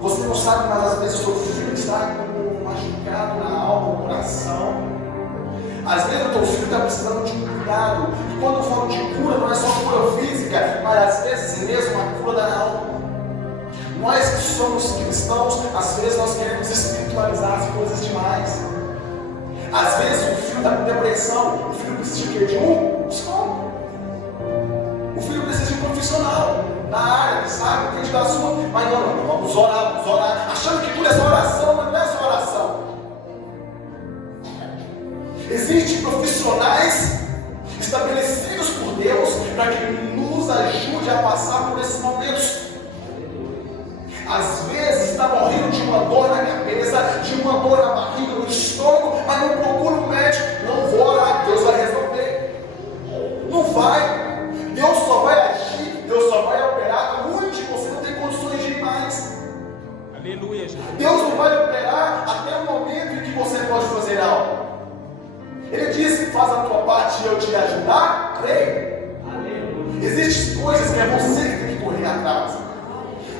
Você não sabe, mas às vezes o seu filho está machucado na alma, no coração. Às vezes o teu filho está precisando de um cuidado. E quando eu falo de cura, não é só cura física, mas às vezes é mesmo uma cura da alma. Nós que somos cristãos, às vezes nós queremos espiritualizar as coisas demais. Às vezes o filho está com depressão, o filho precisa de um psicólogo. O filho precisa de um profissional na área, que sabe, que da sua. Mas não, vamos orar, achando que cura é só oração, mas não é só oração. Existem profissionais estabelecidos por Deus para que nos ajude a passar por esses momentos. Às vezes está morrendo de uma dor na cabeça, de uma dor na barriga, no estômago, mas não procura um médico. Não vou orar, Deus vai resolver. Não vai. Deus só vai agir, Deus só vai operar onde você não tem condições de ir mais. Aleluia, Jesus. Deus não vai operar até o momento em que você pode fazer algo. Ele disse: faz a tua parte e eu te ajudar, creio. Existem coisas que é você que tem que correr atrás.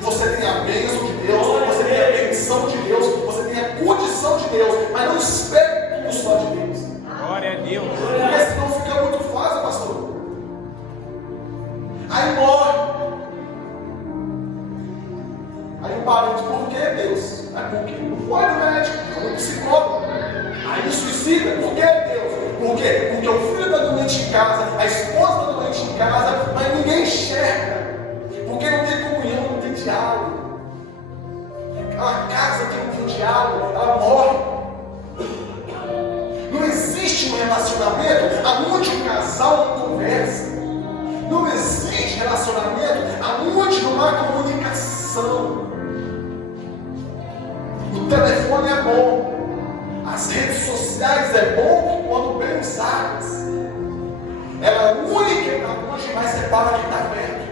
Você tem a bênção de Deus, você tem a bendição de Deus, você tem a condição de Deus, mas não espere tudo só de Deus. Glória a Deus. Porque senão fica muito fácil, Aí morre. Aí o parente, por que Deus? Porque não foi no médico, foi no psicólogo. Aí suicida, por que Deus? Por quê? Porque o filho está doente em casa, a esposa está doente em casa, mas ninguém enxerga. Porque não tem comunhão, não tem diálogo. Aquela casa que não tem diálogo, ela morre. Não existe um relacionamento aonde o casal não conversa. Não existe relacionamento aonde não há comunicação. O telefone é bom. As redes sociais é bom quando bem usadas. Ela é única que está longe, mas separa quem está perto.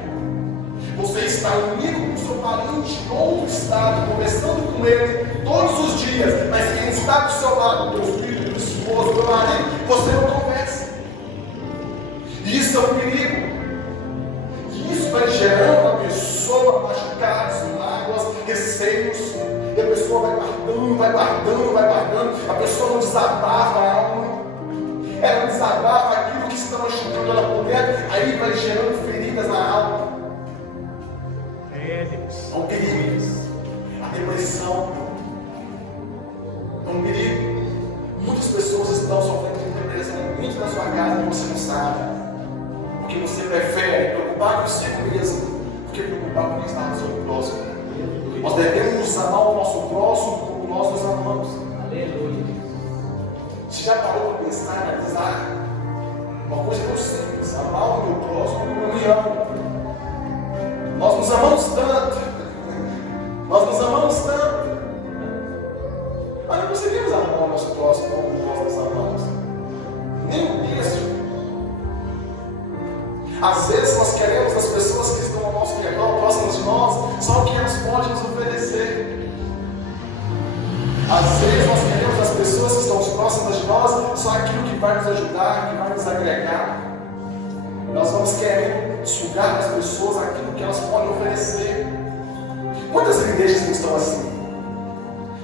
Você está unido com o seu parente em outro estado, conversando com ele todos os dias, mas quem está do seu lado, teu filho, teu esposo, teu marido, você não conversa. E isso é um perigo. E isso vai gerando a pessoa machucados, mágoas, receios. E a pessoa vai guardando. A pessoa não desabafa a alma. Ela não desabafa aquilo que está machucando ela por dentro. Aí vai gerando feridas na alma. É um perigo. A depressão é um perigo. Muitas pessoas estão sofrendo de depressão dentro da sua casa e você não sabe. Porque você prefere preocupar consigo mesmo do que preocupar com quem está no seu próximo. Nós devemos amar o nosso próximo como nós nos amamos. Aleluia. Você já parou para pensar e analisar? Uma coisa tão simples: amar o meu próximo como eu me amo. Nós nos amamos tanto. Mas não conseguimos amar o nosso próximo como nós nos amamos. Nem um terço. Às vezes nós queremos as pessoas que estão ao nosso redor, próximas de nós, só o que elas podem nos oferecer. Às vezes nós queremos as pessoas que estão próximas de nós, só aquilo que vai nos ajudar, que vai nos agregar. Nós vamos querer sugar das pessoas aquilo que elas podem oferecer. Quantas igrejas não estão assim?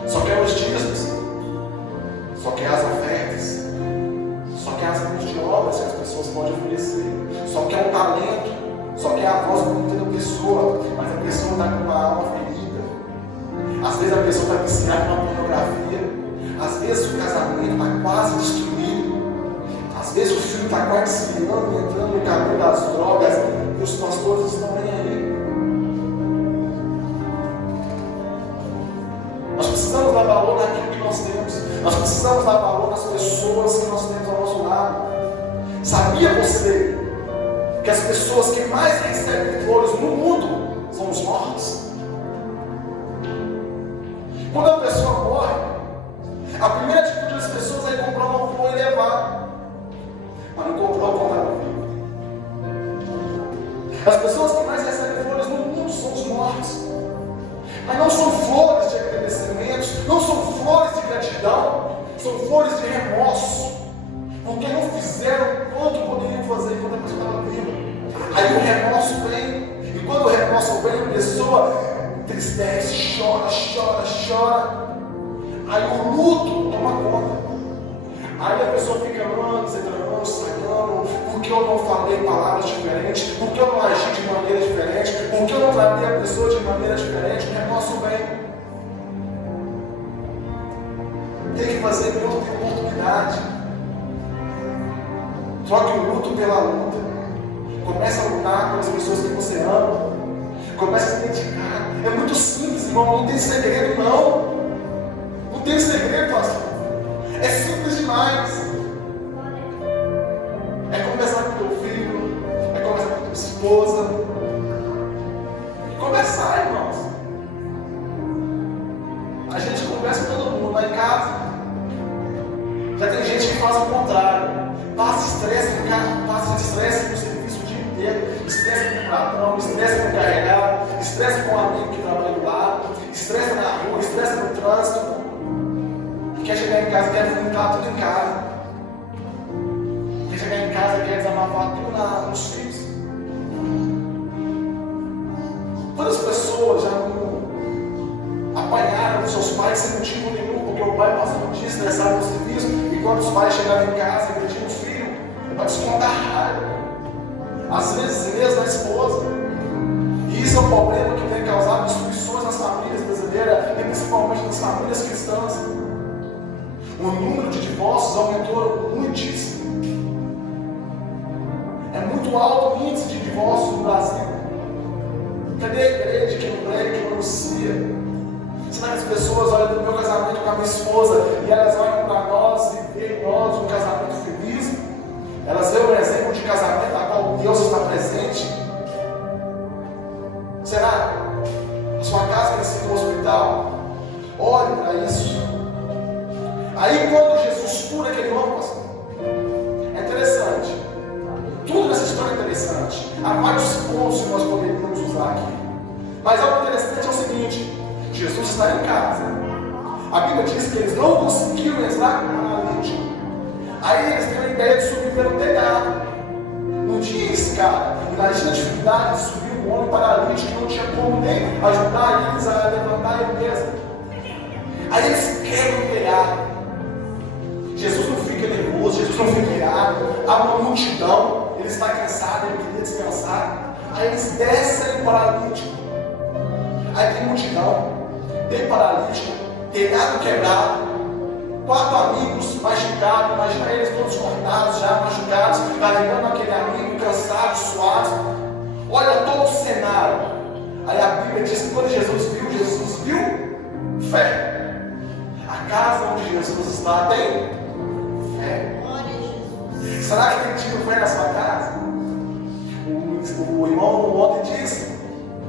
Só quer os dízimos, só quer as ofertas, só quer as mãos de obras que as pessoas podem oferecer, só quer o talento, só quer a voz bonita da pessoa, mas a pessoa está com uma alma ferida. Às vezes a pessoa está viciada numa pornografia, às vezes o casamento está quase destruído, às vezes o filho está quase desviando, entrando no caminho das drogas, e os pastores estão nem aí. Nós precisamos dar valor naquilo que nós temos. Nós precisamos dar valor nas pessoas que nós temos ao nosso lado. Sabia você que as pessoas que mais recebem flores no mundo são os mortos? Quando a pessoa morre, a primeira atitude das pessoas é comprar uma flor e levar. Mas não comprar uma vida. As pessoas que mais recebem flores no mundo são os mortos. Mas não são flores de agradecimentos, não são flores de gratidão, são flores de remorso, porque não fizeram quanto poderiam fazer quando a pessoa estava viva. Aí o remorso vem, e quando o remorso vem, a pessoa entristece, chora. Aí o luto toma conta. Aí a pessoa fica anos, estranhando, porque eu não falei palavras diferentes, porque eu não agi de maneira diferente, porque eu não tratei a pessoa de maneira diferente, o remorso vem. Tem que fazer enquanto tem oportunidade. Troque o luto pela luta. Comece a lutar com as pessoas que você ama. Comece a se dedicar. É muito simples, irmão, não tem segredo não. Não tem segredo, pastor. É simples demais. É conversar com teu filho, é conversar com tua esposa. Conversar, irmãos. A gente conversa com todo mundo lá em casa. Já tem gente que faz o contrário. Passa estresse no carro, passa estresse no serviço o dia inteiro, estresse com o patrão, estresse com o carregado, estresse com o amigo que trabalha do lado, estresse na rua, estresse no trânsito. E quer chegar em casa e quer vomitar tudo em casa. Quer chegar em casa e quer desabafar tudo nos filhos. Quantas pessoas já não apanharam os seus pais sem motivo nenhum, porque o pai passou um dia estressado no serviço, e quando os pais chegaram em casa e pediam o filho, é para descontar a raiva. às vezes mesmo na esposa. E isso é um problema que tem causado destruições nas famílias brasileiras e principalmente nas famílias cristãs. O número de divórcios aumentou muitíssimo. É muito alto o índice de divórcios no Brasil. Cadê a igreja que não prega, que não anuncia? Será que as pessoas olham para o meu casamento com a minha esposa e elas olham para nós e veem em nós um casamento feliz? Elas veem um exemplo de casamento a qual Deus está presente? Será? A sua casa precisa de um hospital? Olhe para isso. Aí quando Jesus cura aquele homem, pastor, é interessante. Tudo nessa história é interessante. Há vários pontos que nós poderíamos usar aqui. Mas algo interessante é o seguinte: Jesus está em casa. A Bíblia diz que eles não conseguiram entrar com o paralítico. Aí eles têm a ideia de subir pelo telhado. Não tinha escada. Imagina a dificuldade de subir um homem paralítico que não tinha como nem ajudar eles a levantar ele mesmo. Aí eles quebram o telhado. Jesus não fica nervoso, Jesus não fica irado. Há uma multidão, ele está cansado, ele queria descansar. Aí eles descem o paralítico. Aí tem multidão, tem paralítico, telhado quebrado, 4 amigos machucados, imagina eles todos cortados, já machucados, carregando aquele amigo, cansados, suados. Olha todo o cenário. Aí a Bíblia diz que quando Jesus viu fé. A casa onde Jesus está tem fé. Será que tem tido fé na sua casa? O irmão ontem disse,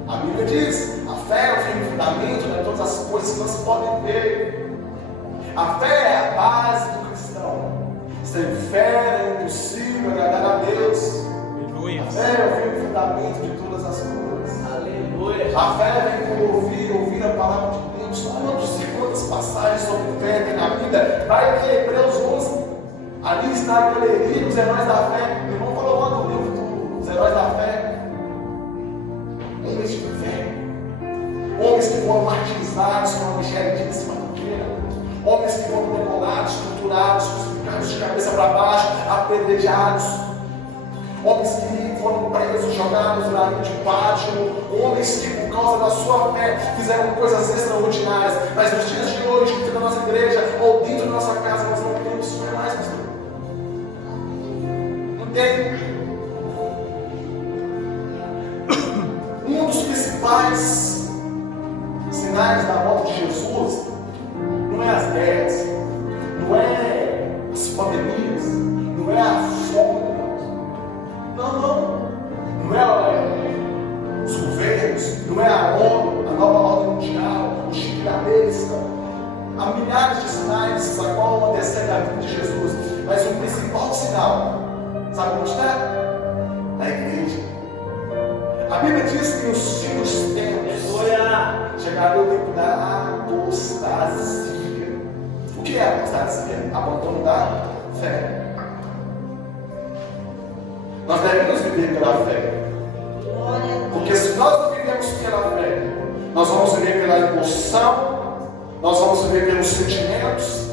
a Bíblia diz, a fé é o firme fundamento de todas as coisas que vocês podem ver. A fé é a base do cristão. Sem fé é impossível agradar a Deus. Aleluia. A fé é o firme fundamento de todas as coisas. Aleluia. A fé vem por ouvir a palavra de Deus. Quantas passagens sobre fé tem na Bíblia? Vai ler Hebreus 11. Ali está a galeria dos heróis da fé. O irmão falou lá no livro dos heróis da fé. Homens de fé. Homens que foram martirizados com a Michele de cima do queira. Homens que foram debolados, torturados, crucificados de cabeça para baixo, apedrejados. Homens que foram presos, jogados na linha de pátio. Homens que, por causa da sua fé, fizeram coisas extraordinárias. Mas nos dias de hoje, dentro da nossa igreja ou dentro da nossa casa, nós não temos fé mais, pastor. Não tem. Um dos principais sinais da volta de Jesus não é as guerras, não é as pandemias, não é a fome. Não é os governos, não é a ONU, a nova ordem mundial, o Chile da besta. Há milhares de sinais a qual antecede a vida de Jesus, mas o principal sinal, sabe onde está? Na igreja. A Bíblia diz que os fins dos tempos chegará o tempo da apostasia. O que é apostasia? Abandono da fé. Nós devemos viver pela fé. Porque se nós não vivemos pela fé, nós vamos viver pela emoção, nós vamos viver pelos sentimentos,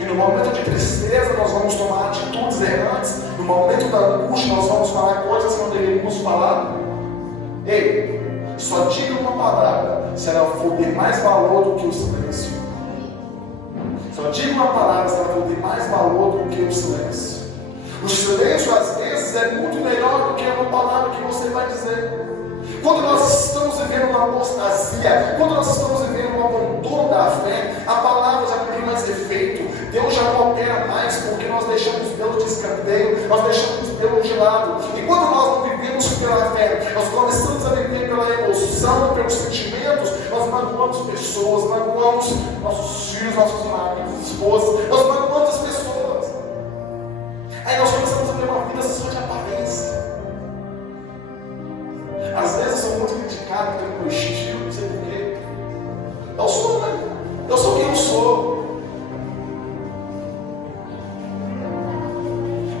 e no momento de tristeza nós vamos tomar atitudes errantes, no momento da angústia nós vamos falar coisas que não deveríamos falar. Ei, só diga uma palavra se ela for ter mais valor do que o silêncio. Só diga uma palavra se ela for ter mais valor do que o silêncio. O silêncio às vezes é muito melhor do que uma palavra que você vai dizer. Quando nós estamos vivendo uma apostasia, quando nós estamos vivendo um abandono da fé, a palavra já não tem mais efeito. Deus já não opera mais porque nós deixamos Deus de escanteio, nós deixamos Deus de lado. E quando nós não vivemos pela fé, nós começamos a viver pela emoção, pelos sentimentos, nós magoamos pessoas, magoamos nossos filhos, nossos maridos, esposas, nós magoamos as pessoas. Aí nós começamos a ter uma vida só de aparência. Às vezes eu sou muito criticado pelo meu estilo, não sei porquê. Eu sou, né? Eu sou quem eu sou.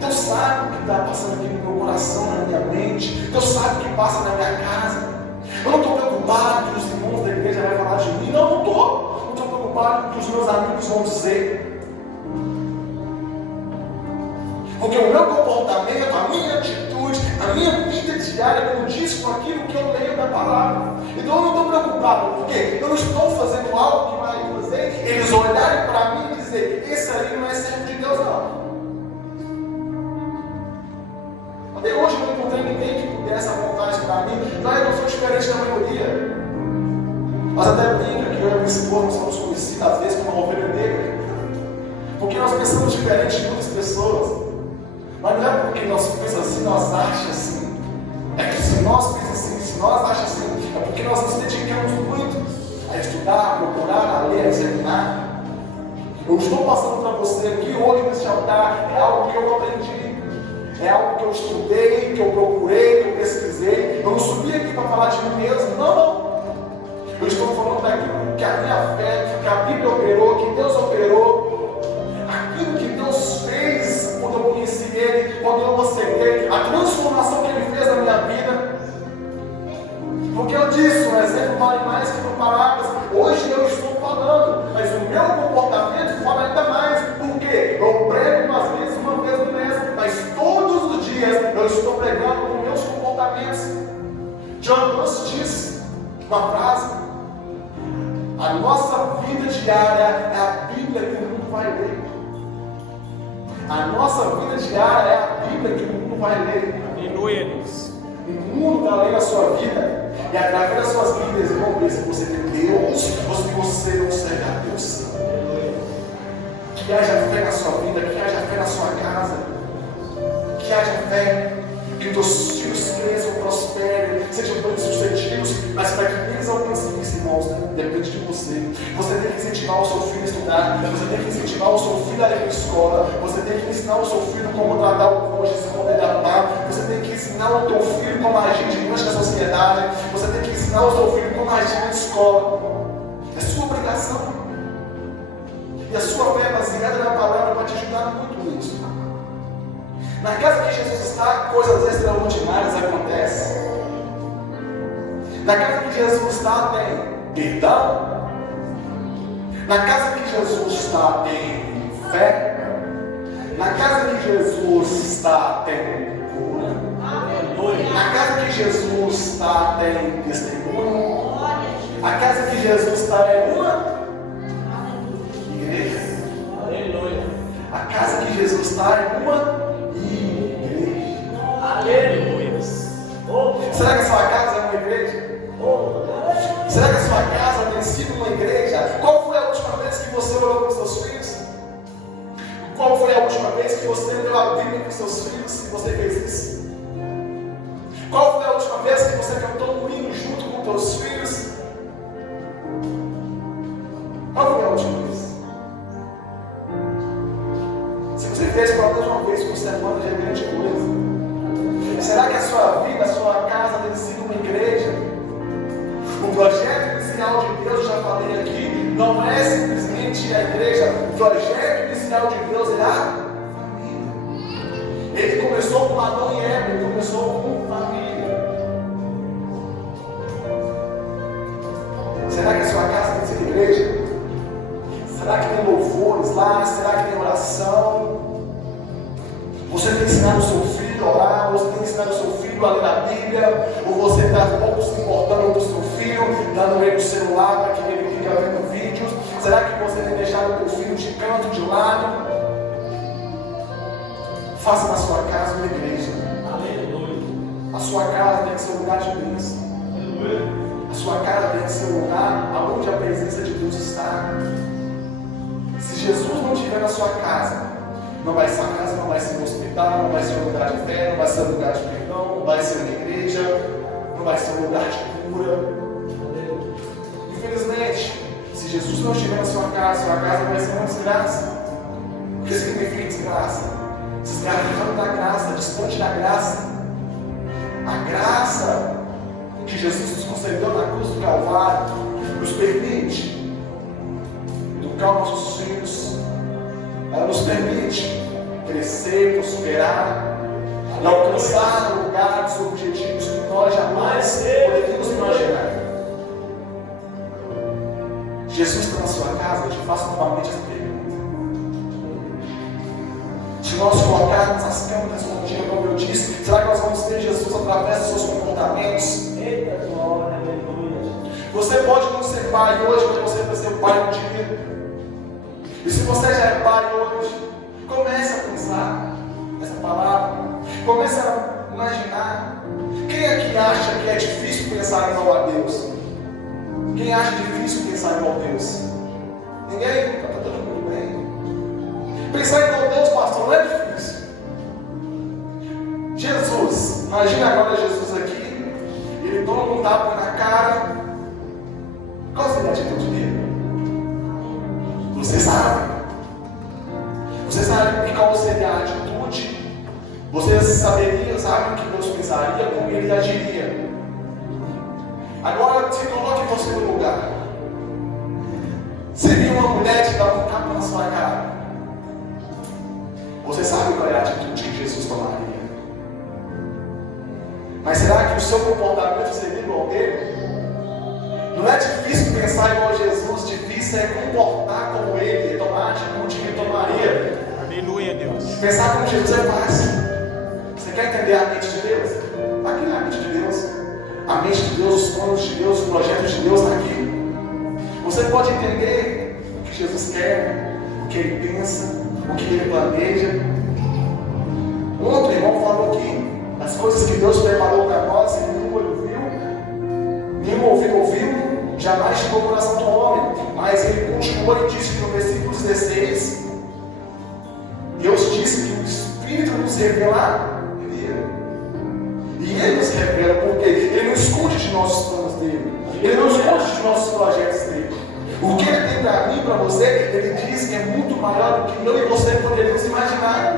Deus sabe o que está passando aqui no meu coração, na minha mente. Deus sabe o que passa na minha casa. Eu não estou preocupado que os irmãos da igreja vão falar de mim. Não estou. Não estou preocupado com o que os meus amigos vão dizer. Porque o meu comportamento, a minha atitude, a minha vida de diária condiz com aquilo que eu leio da palavra. Então eu não estou preocupado, porque eu não estou fazendo algo que vai fazer eles olharem para mim e dizer: esse aí não é servo de Deus, não. Até hoje eu não encontrei ninguém que pudesse apontar isso para mim. Eu não sou diferente da maioria. Mas até brinca que eu e minha esposa somos conhecidos às vezes como uma ovelha negra, porque nós pensamos diferente de muitas pessoas. Mas não é porque nós pensamos assim, nós achamos assim. É que se nós pensamos assim, se nós achamos assim, é porque nós nos dedicamos muito a estudar, a procurar, a ler, a examinar. Eu estou passando para você aqui hoje nesse altar, é algo que eu aprendi, é algo que eu estudei, que eu procurei, que eu pesquisei. Eu não subi aqui para falar de mim mesmo, não. Eu estou falando daquilo que a minha fé, que a Bíblia operou, que Deus operou, aquilo que Deus fez quando eu conheci Ele, quando eu o aceitei, a transformação que Ele fez na minha vida. Porque eu disse, um exemplo vale mais que mil palavras. Hoje eu estou falando, mas o meu comportamento fala ainda mais. Por quê? Eu prego às vezes uma vez no mês, mas todos os dias eu estou pregando com meus comportamentos. John Russ disse uma frase: a nossa vida diária é a Bíblia que o mundo vai ler. A nossa vida diária é a Bíblia que o mundo vai ler. Aleluia, Deus. O mundo está lendo a sua vida, e através das suas vidas eles vão ver se você tem Deus ou se você não serve a Deus. Que haja fé na sua vida, que haja fé na sua casa, que haja fé, que os teus filhos cresçam, prosperem, sejam bem-sucedidos, mas para que eles alcancem isso, irmãos, depende de você. Você tem que incentivar o seu filho a estudar, você tem que incentivar o seu filho a ir para a escola, você tem que ensinar o seu filho como tratar o cônjuge, como ele amar, você tem que ensinar o teu filho como agir diante da sociedade, você tem que ensinar o seu filho como agir na escola. É sua obrigação. E a sua fé baseada na palavra vai te ajudar muito nisso. Na casa que Jesus está, coisas extraordinárias acontecem. Na casa que Jesus está, tem perdão. Na casa que Jesus está, tem fé. Na casa que Jesus está, tem cura. Na casa que Jesus está, tem testemunho. A casa que Jesus está é uma igreja. A casa que Jesus está é uma Aleluia. Será que a sua casa é uma igreja? Será que a sua casa tem sido uma igreja? Qual foi a última vez que você orou com seus filhos? Qual foi a última vez que você leu a Bíblia com seus filhos? Se você fez isso? Qual foi a última vez que você cantou um hino junto com seus filhos? Qual foi a última vez? Se você fez pela mesma vez por semana, já é grande coisa. Será que a sua vida, a sua casa tem sido uma igreja? O projeto inicial de Deus, já falei aqui, não é simplesmente a igreja. O projeto inicial de Deus é a família. Ele começou com Adão e Eva, ele começou com família. Será que a sua casa tem sido igreja? Será que tem louvores lá? Será que tem oração? Você tem ensinado o seu filho a orar? Você tem ensinado o seu filho a ler a Bíblia? Ou você está pouco se importando do seu filho, dando ele o celular para que ele fique vendo vídeos? Será que você tem deixado o seu filho de canto, de lado? Faça na sua casa uma igreja. A sua casa tem que ser um lugar de bênção. A sua casa tem que ser um lugar onde a presença de Deus está. Se Jesus não estiver na sua casa, não vai ser uma casa, não vai ser um hospital, não vai ser um lugar de fé, não vai ser um lugar de perdão, não vai ser uma igreja, não vai ser um lugar de cura. Infelizmente, se Jesus não estiver na sua casa vai ser uma desgraça. O que significa desgraça? Desgarrado da graça, distante da graça. A graça que Jesus nos concedeu na cruz do Calvário nos permite educar nossos filhos. Ela nos permite crescer, prosperar e alcançar lugares, objetivos que nós jamais poderíamos imaginar. Jesus está na sua casa, eu te faço novamente essa pergunta. Se nós colocarmos jogarmos as câmeras escondidas, como eu disse? Será que nós vamos ter Jesus através dos seus comportamentos? Eita glória, aleluia. Você pode não ser pai hoje, mas você vai ser pai um dia. E se você já é pai hoje, comece a pensar nessa palavra. Comece a imaginar. Quem é que acha que é difícil pensar igual a Deus? Quem acha difícil pensar igual a Deus? Ninguém? Está todo mundo bem. Pensar igual a Deus, pastor, não é difícil. Jesus, imagina agora Jesus aqui, ele toma um tapa na cara. Qual seria a atitude dele? Você sabe. Você sabe qual seria a atitude? Você saberia, sabe o que Deus pensaria, como ele agiria. Agora se coloque você no lugar. Você viu uma mulher te dar um tapa na sua cara. Você sabe qual é a atitude que Jesus tomaria. Mas será que o seu comportamento seria igual ao dele? Não é difícil pensar igual a Jesus, difícil é comportar como ele, tomar a atitude que ele tomaria. Aleluia, Deus. Pensar como Jesus é fácil. Você quer entender a mente de Deus? Está aqui na mente de Deus. A mente de Deus, os planos de Deus, os projetos de Deus está aqui. Você pode entender o que Jesus quer, o que ele pensa, o que ele planeja. Outro irmão falou aqui as coisas que Deus preparou para nós, e nenhum olho viu, nenhum ouvido ouviu, jamais chegou ao coração do homem. Mas ele continuou e disse no versículo 16: Deus disse que o Espírito nos revelaria. E ele nos revela, porque ele não esconde de nossos planos dele, ele não esconde de nossos projetos dele. O que ele tem para mim, para você, ele diz que é muito maior do que eu e você poderíamos imaginar.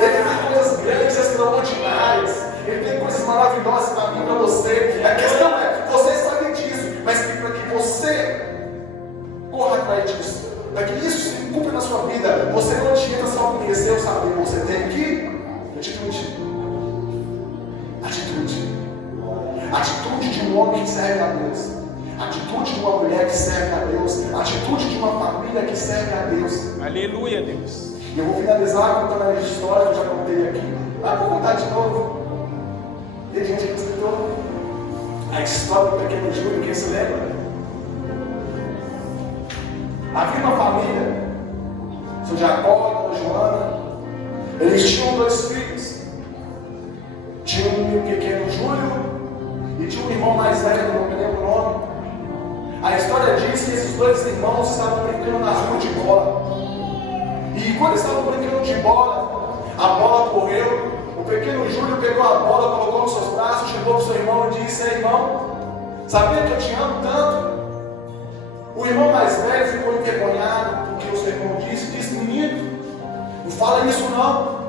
Ele tem coisas grandes, extraordinárias, ele tem coisas maravilhosas para mim, para você. A questão é que você sabe disso, mas para que você corra atrás disso, para que isso se cumpra na sua vida, você não adianta só conhecer ou saber, você tem que atitude. Atitude de um homem que serve a Deus, atitude de uma mulher que serve a Deus, atitude de uma família que serve a Deus. Aleluia, Deus. E eu vou finalizar contando a minha história que eu já contei aqui. Mas vou contar de novo. E a gente escutou a história do pequeno Júlio, quem se lembra? Havia uma família, seu Jacó e dona Joana. Eles tinham 2 filhos. Tinha um pequeno Júlio e tinha um irmão mais velho, não me lembro o nome. A história diz que esses 2 irmãos estavam brincando na rua de bola. E quando estavam brincando de bola, a bola correu. O pequeno Júlio pegou a bola, colocou nos seus braços, chegou para o seu irmão e disse: irmão, sabia que eu te amo tanto? O irmão mais velho ficou envergonhado porque o seu irmão disse: menino, não fala isso não.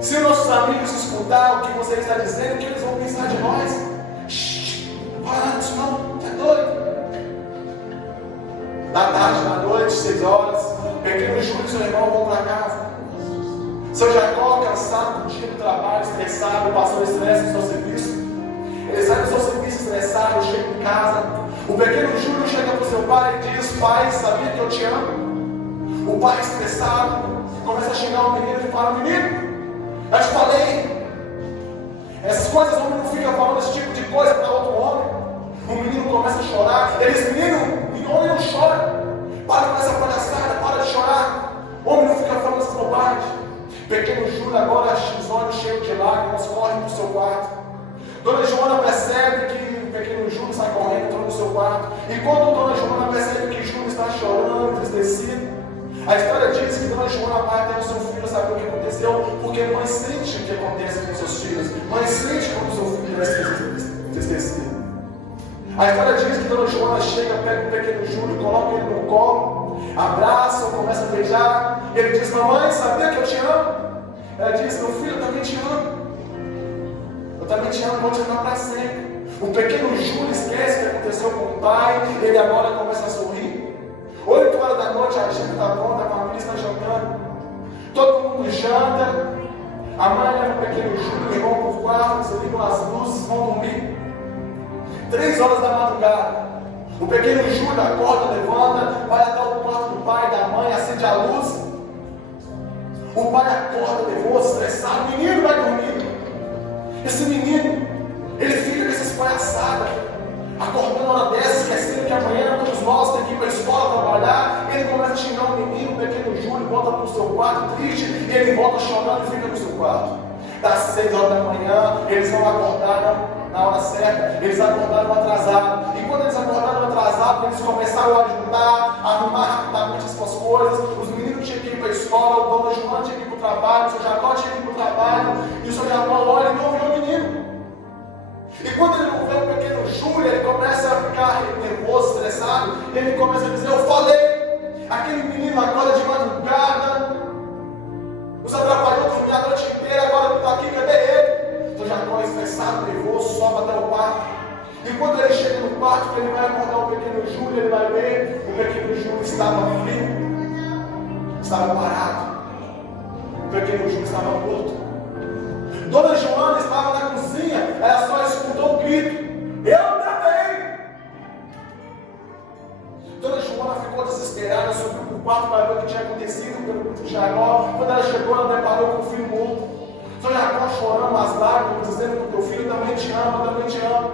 Se nossos amigos escutar o que você está dizendo, o que eles vão pensar de nós? Não fala isso não, está doido? Da tarde, da noite, 6 horas, pequeno Júlio e seu irmão vão para casa. Seu Jacó, cansado do dia do trabalho, estressado, passou estresse no seu serviço. Ele sai do seu serviço estressado, chega em casa. O pequeno Júlio chega para o seu pai e diz: pai, sabia que eu te amo? O pai estressado começa a xingar o menino e fala: menino, eu te falei. Essas coisas o homem não fica falando esse tipo de coisa para outro homem. O menino começa a chorar. Ele diz: menino, homem não chora. Para com essa palhaçada, para de chorar. O homem não fica falando essas bobagens. Pequeno Júlio agora, os olhos cheios de lágrimas, corre para o seu quarto. Dona Joana percebe que o pequeno Júlio sai correndo, entrou no seu quarto. E quando Dona Joana percebe que Júlio está chorando, entristecido, a história diz que Dona Joana vai até o seu filho saber o que aconteceu, porque mãe sente o que acontece com seus filhos. Mãe sente quando o seu filho é entristecido. A história diz que Dona Joana chega, pega o pequeno Júlio, coloca ele no colo, abraça, começa a beijar. E ele diz: mamãe, sabia que eu te amo? Ela diz: meu filho, eu também te amo. Eu também te amo, vou te amar para sempre. O pequeno Júlio esquece o que aconteceu com o pai, ele agora começa a sorrir. 8 horas da noite, a janta está pronta, a família está jantando. Todo mundo janta. A mãe leva o pequeno Júlio, o irmão por quarto, se ligam as luzes, vão dormir. 3 horas da madrugada, o pequeno Júlio acorda, levanta, vai até o quarto do pai e da mãe, acende a luz. O pai acorda nervoso, estressado, o menino vai dormir. Esse menino, ele fica com essas palhaçadas, acordando na hora dessa, esquecendo que amanhã todos nós temos que ir para a escola trabalhar. Ele começa a xingar o menino, o pequeno Júlio, volta para o seu quarto triste, e ele volta chorando e fica no seu quarto. Das 6 horas da manhã, eles não acordaram na hora certa, eles acordaram atrasados. E quando eles acordaram atrasados, eles começaram a ajudar, a arrumar rapidamente as suas coisas. Os meninos tinham que ir para a escola, o dono João tinha que ir para o trabalho, o seu Jacó tinha que ir para o trabalho, e o seu Jacó olha e não vê o menino. E quando ele não vê o pequeno Júlio, ele começa a ficar nervoso, estressado, e ele começa a dizer: eu falei, aquele menino acorda de madrugada, nos atrapalhou dormir a noite inteira, agora não está aqui, cadê ele? Então Jacó, estressado, nervoso, sobe até o quarto. E quando ele chega no quarto, ele vai acordar o pequeno Júlio, ele vai ver, o pequeno Júlio estava frio, estava parado, o pequeno Júlio estava morto. Dona Joana estava na cozinha, ela só escutou um grito: eu também! Dona Joana ficou desesperada, subiu para o quarto para ver o que tinha acontecido pelo grito de Jacó. Quando ela chegou, ela deparou com o filho morto. Então Jacó chorando as lágrimas, dizendo que o teu filho também te ama, também te ama.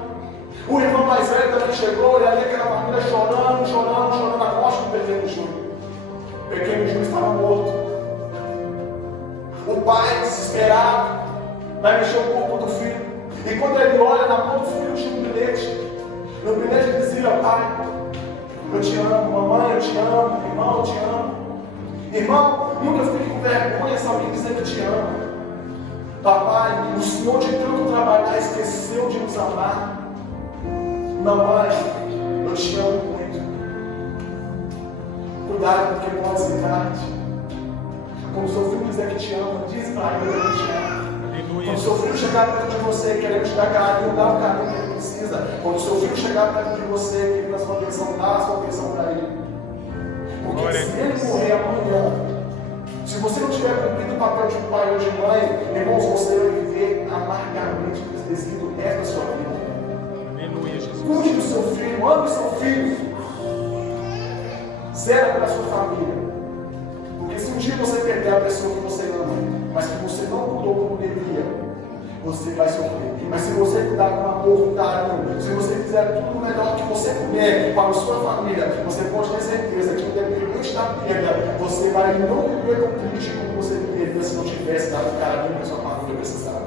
O irmão mais velho também chegou, e ali aquela família chorando na morte do pequeno Júlio. O pequeno Júlio estava morto. O pai, desesperado, vai mexer o corpo do filho. E quando ele olha na mão do filho, tinha um bilhete. No bilhete dizia: pai, eu te amo, mamãe, eu te amo, irmão, eu te amo. Irmão, nunca fique com vergonha se alguém dizer que te ama. Papai, o Senhor de tanto trabalhar esqueceu de nos amar. Mamãe, eu te amo muito. Cuidado, porque pode ser tarde. Quando o seu filho dizer que te ama, diz para ele que te ama. Quando o seu filho chegar perto de você, querendo te dar carinho, dá o carinho que ele precisa. Quando o seu filho chegar perto de você, querendo a sua atenção, dá a sua atenção para ele. Porque se ele morrer amanhã, se você não tiver cumprido o papel de pai ou de mãe, irmãos, você vai viver amargamente esquecido o resto da sua vida. Aleluia, Jesus. Cuide do seu filho, ame o seu filho. Zera para a sua família. Porque se um dia você perder a pessoa que você ama, mas que você não cuidou como devia, você vai sofrer. Mas se você cuidar com amor, com carinho, se você fizer tudo melhor que você puder para a sua família, você pode ter certeza que, independente da perda, você vai não viver tão triste como você viveria se não tivesse dado o carinho que a sua família precisava.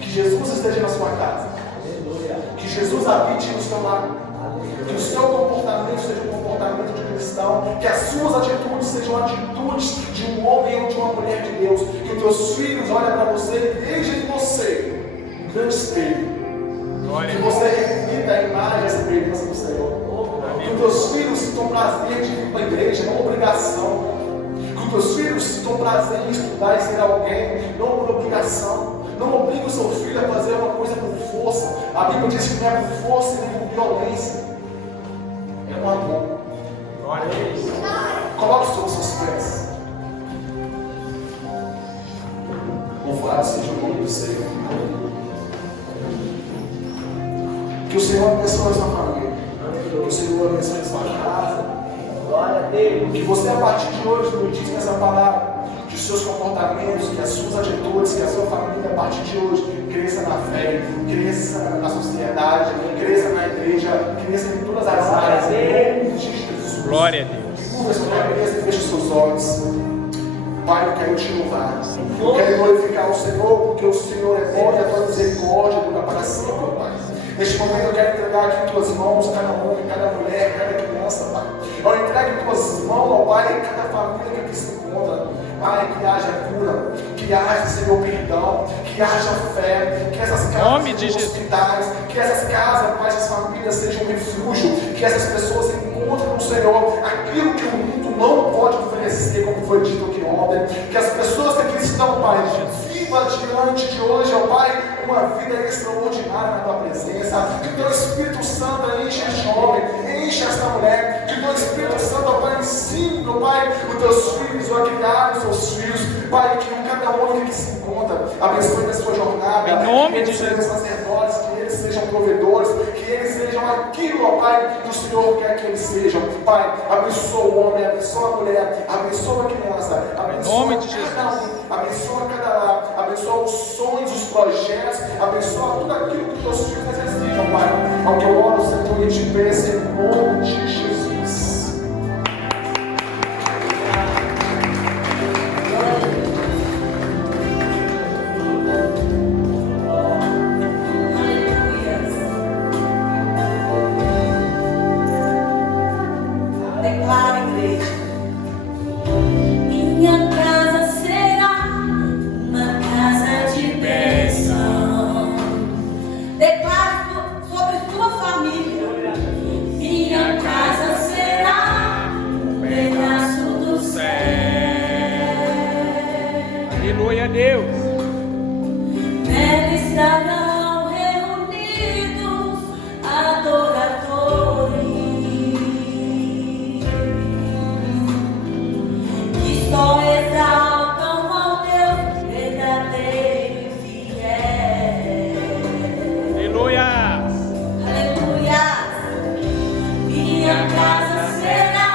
Que Jesus esteja na sua casa. Que Jesus habite no seu lar. Que o seu comportamento seja um comportamento de cristão. Que as suas atitudes sejam atitudes de um homem ou de uma mulher de Deus. Que os teus filhos olhem para você e vejam em você um grande espelho. Que você reflita a imagem e a semelhança do Senhor. Que os teus filhos sintam prazer de vir para a igreja, não obrigação. Que os teus filhos sintam prazer em estudar e ser alguém, não por obrigação. Não obrigue o seu filho a fazer uma coisa por força. A Bíblia diz que não é por força nem por violência. É com amor. Glória a Deus. Coloque sobre os seus pés. Louvado seja o nome do Senhor. Que o Senhor abençoe a sua família. Que o Senhor abençoe a sua casa. Glória a Deus. Que você, a partir de hoje, me diz nessa palavra, que os seus comportamentos, que as suas atitudes, que a sua família, a partir de hoje, cresça na fé, cresça na sociedade, cresça na igreja, cresça em todas as áreas. Em nome de Jesus. Glória a Deus. Curva a sua cabeça e feche os seus olhos. Pai, eu quero te louvar. Eu quero glorificar o Senhor, porque o Senhor é bom e a tua misericórdia dura para sempre, meu Pai. Neste momento eu quero entregar aqui em tuas mãos, cada homem, cada mulher, cada criança, Pai. Eu entrego em tuas mãos, ó Pai, cada família que aqui se encontra. Pai, que haja cura, que haja, Senhor, perdão, que haja fé, que essas casas sejam hospitais, que essas casas, Pai, essas famílias sejam um refúgio, que essas pessoas encontrem no Senhor aquilo que o mundo não pode oferecer, como foi dito aqui ontem, que as pessoas que aqui estão, Pai, viva diante de hoje, ó Pai, uma vida extraordinária na tua presença, que o teu Espírito Santo enche este homem, enche esta mulher, que o teu Espírito Santo, ó Pai, ensine, ó Pai, os teus filhos, ó, a criar os seus filhos, Pai, que cada homem que aqui se encontra, abençoe a sua jornada, em nome que eles de sejam Jesus. sacerdotes, que eles sejam provedores, que eles sejam aquilo, ó Pai, que o Senhor quer que eles sejam. Pai, abençoa o homem, abençoa a mulher, abençoa a criança, abençoa projetos, abençoa tudo aquilo que teus filhos necessitam, Pai. Ao que eu oro, Senhor, e te peço em nome de Jesus. Aleluia, Deus. Nela estarão reunidos adoradores que só exaltam ao Deus verdadeiro e fiel. Aleluia. Aleluia. Minha casa será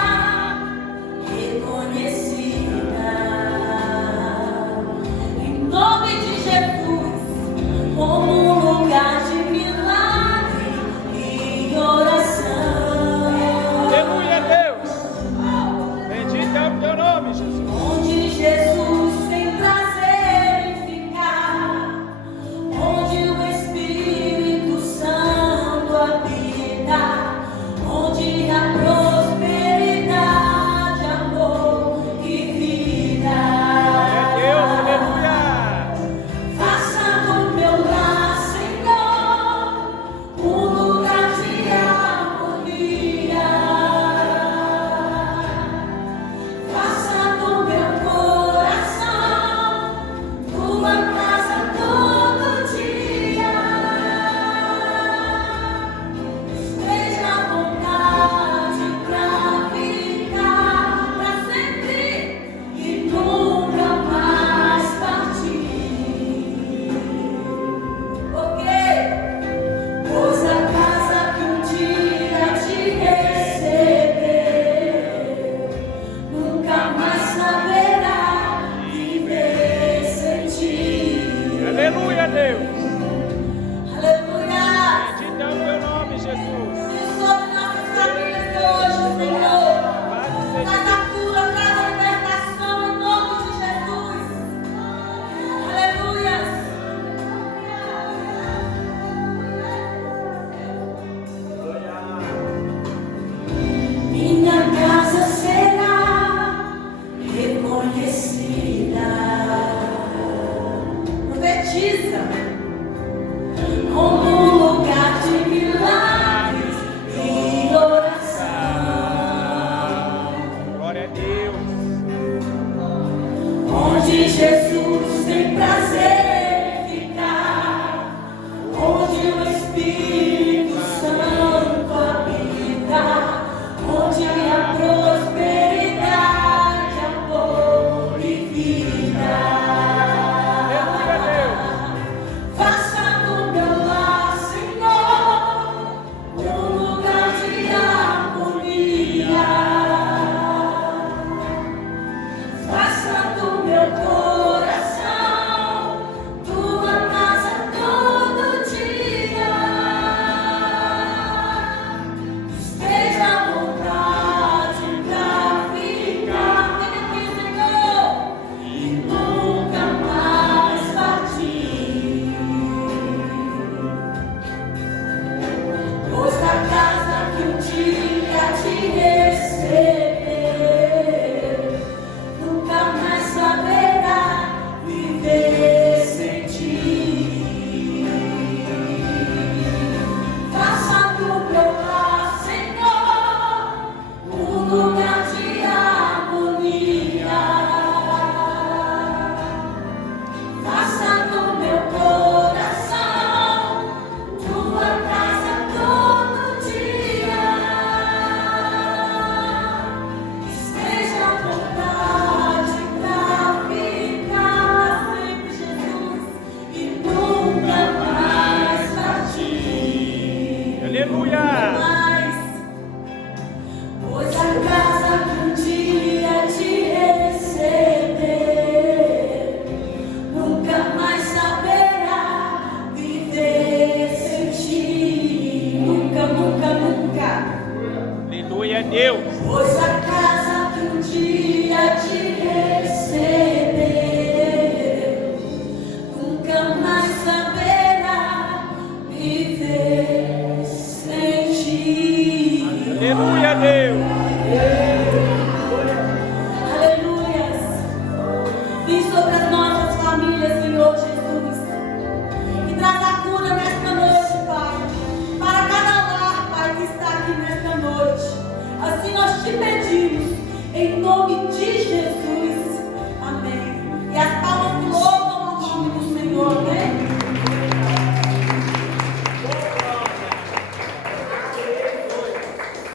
reconhecida. Em nome de Jesus, como um lugar de milagre e oração. Aleluia, Deus. Bendito é o teu nome, Jesus. Onde Jesus tem prazer em ficar, onde o Espírito Santo habita, onde há prosperidade, amor e vida. É Deus, aleluia. Faça do meu lar, Senhor, um lugar de harmonia. Faça do meu coração tua casa todo dia. Esteja à vontade pra ficar pra sempre e nunca mais partir. Porque pois a casa que um dia te receber nunca mais saberá viver sem ti. Aleluia, Deus. Aleluia. Bendito é o teu nome, Jesus. Abençoe nossas famílias hoje, Senhor. Louvado seja Traz a cura, traz a libertação em nome de Jesus. Aleluia. Minha casa será reconhecida. Profetiza como um lugar de milagres e oração. glória a Deus. Onde Jesus tem prazer em ficar, onde o Espírito Santo habita, onde há prosperidade, amor e vida. Aleluia, Deus. Faça do meu lar, Senhor, um lugar de harmonia. Faça do meu coração te pedimos, em nome de Jesus.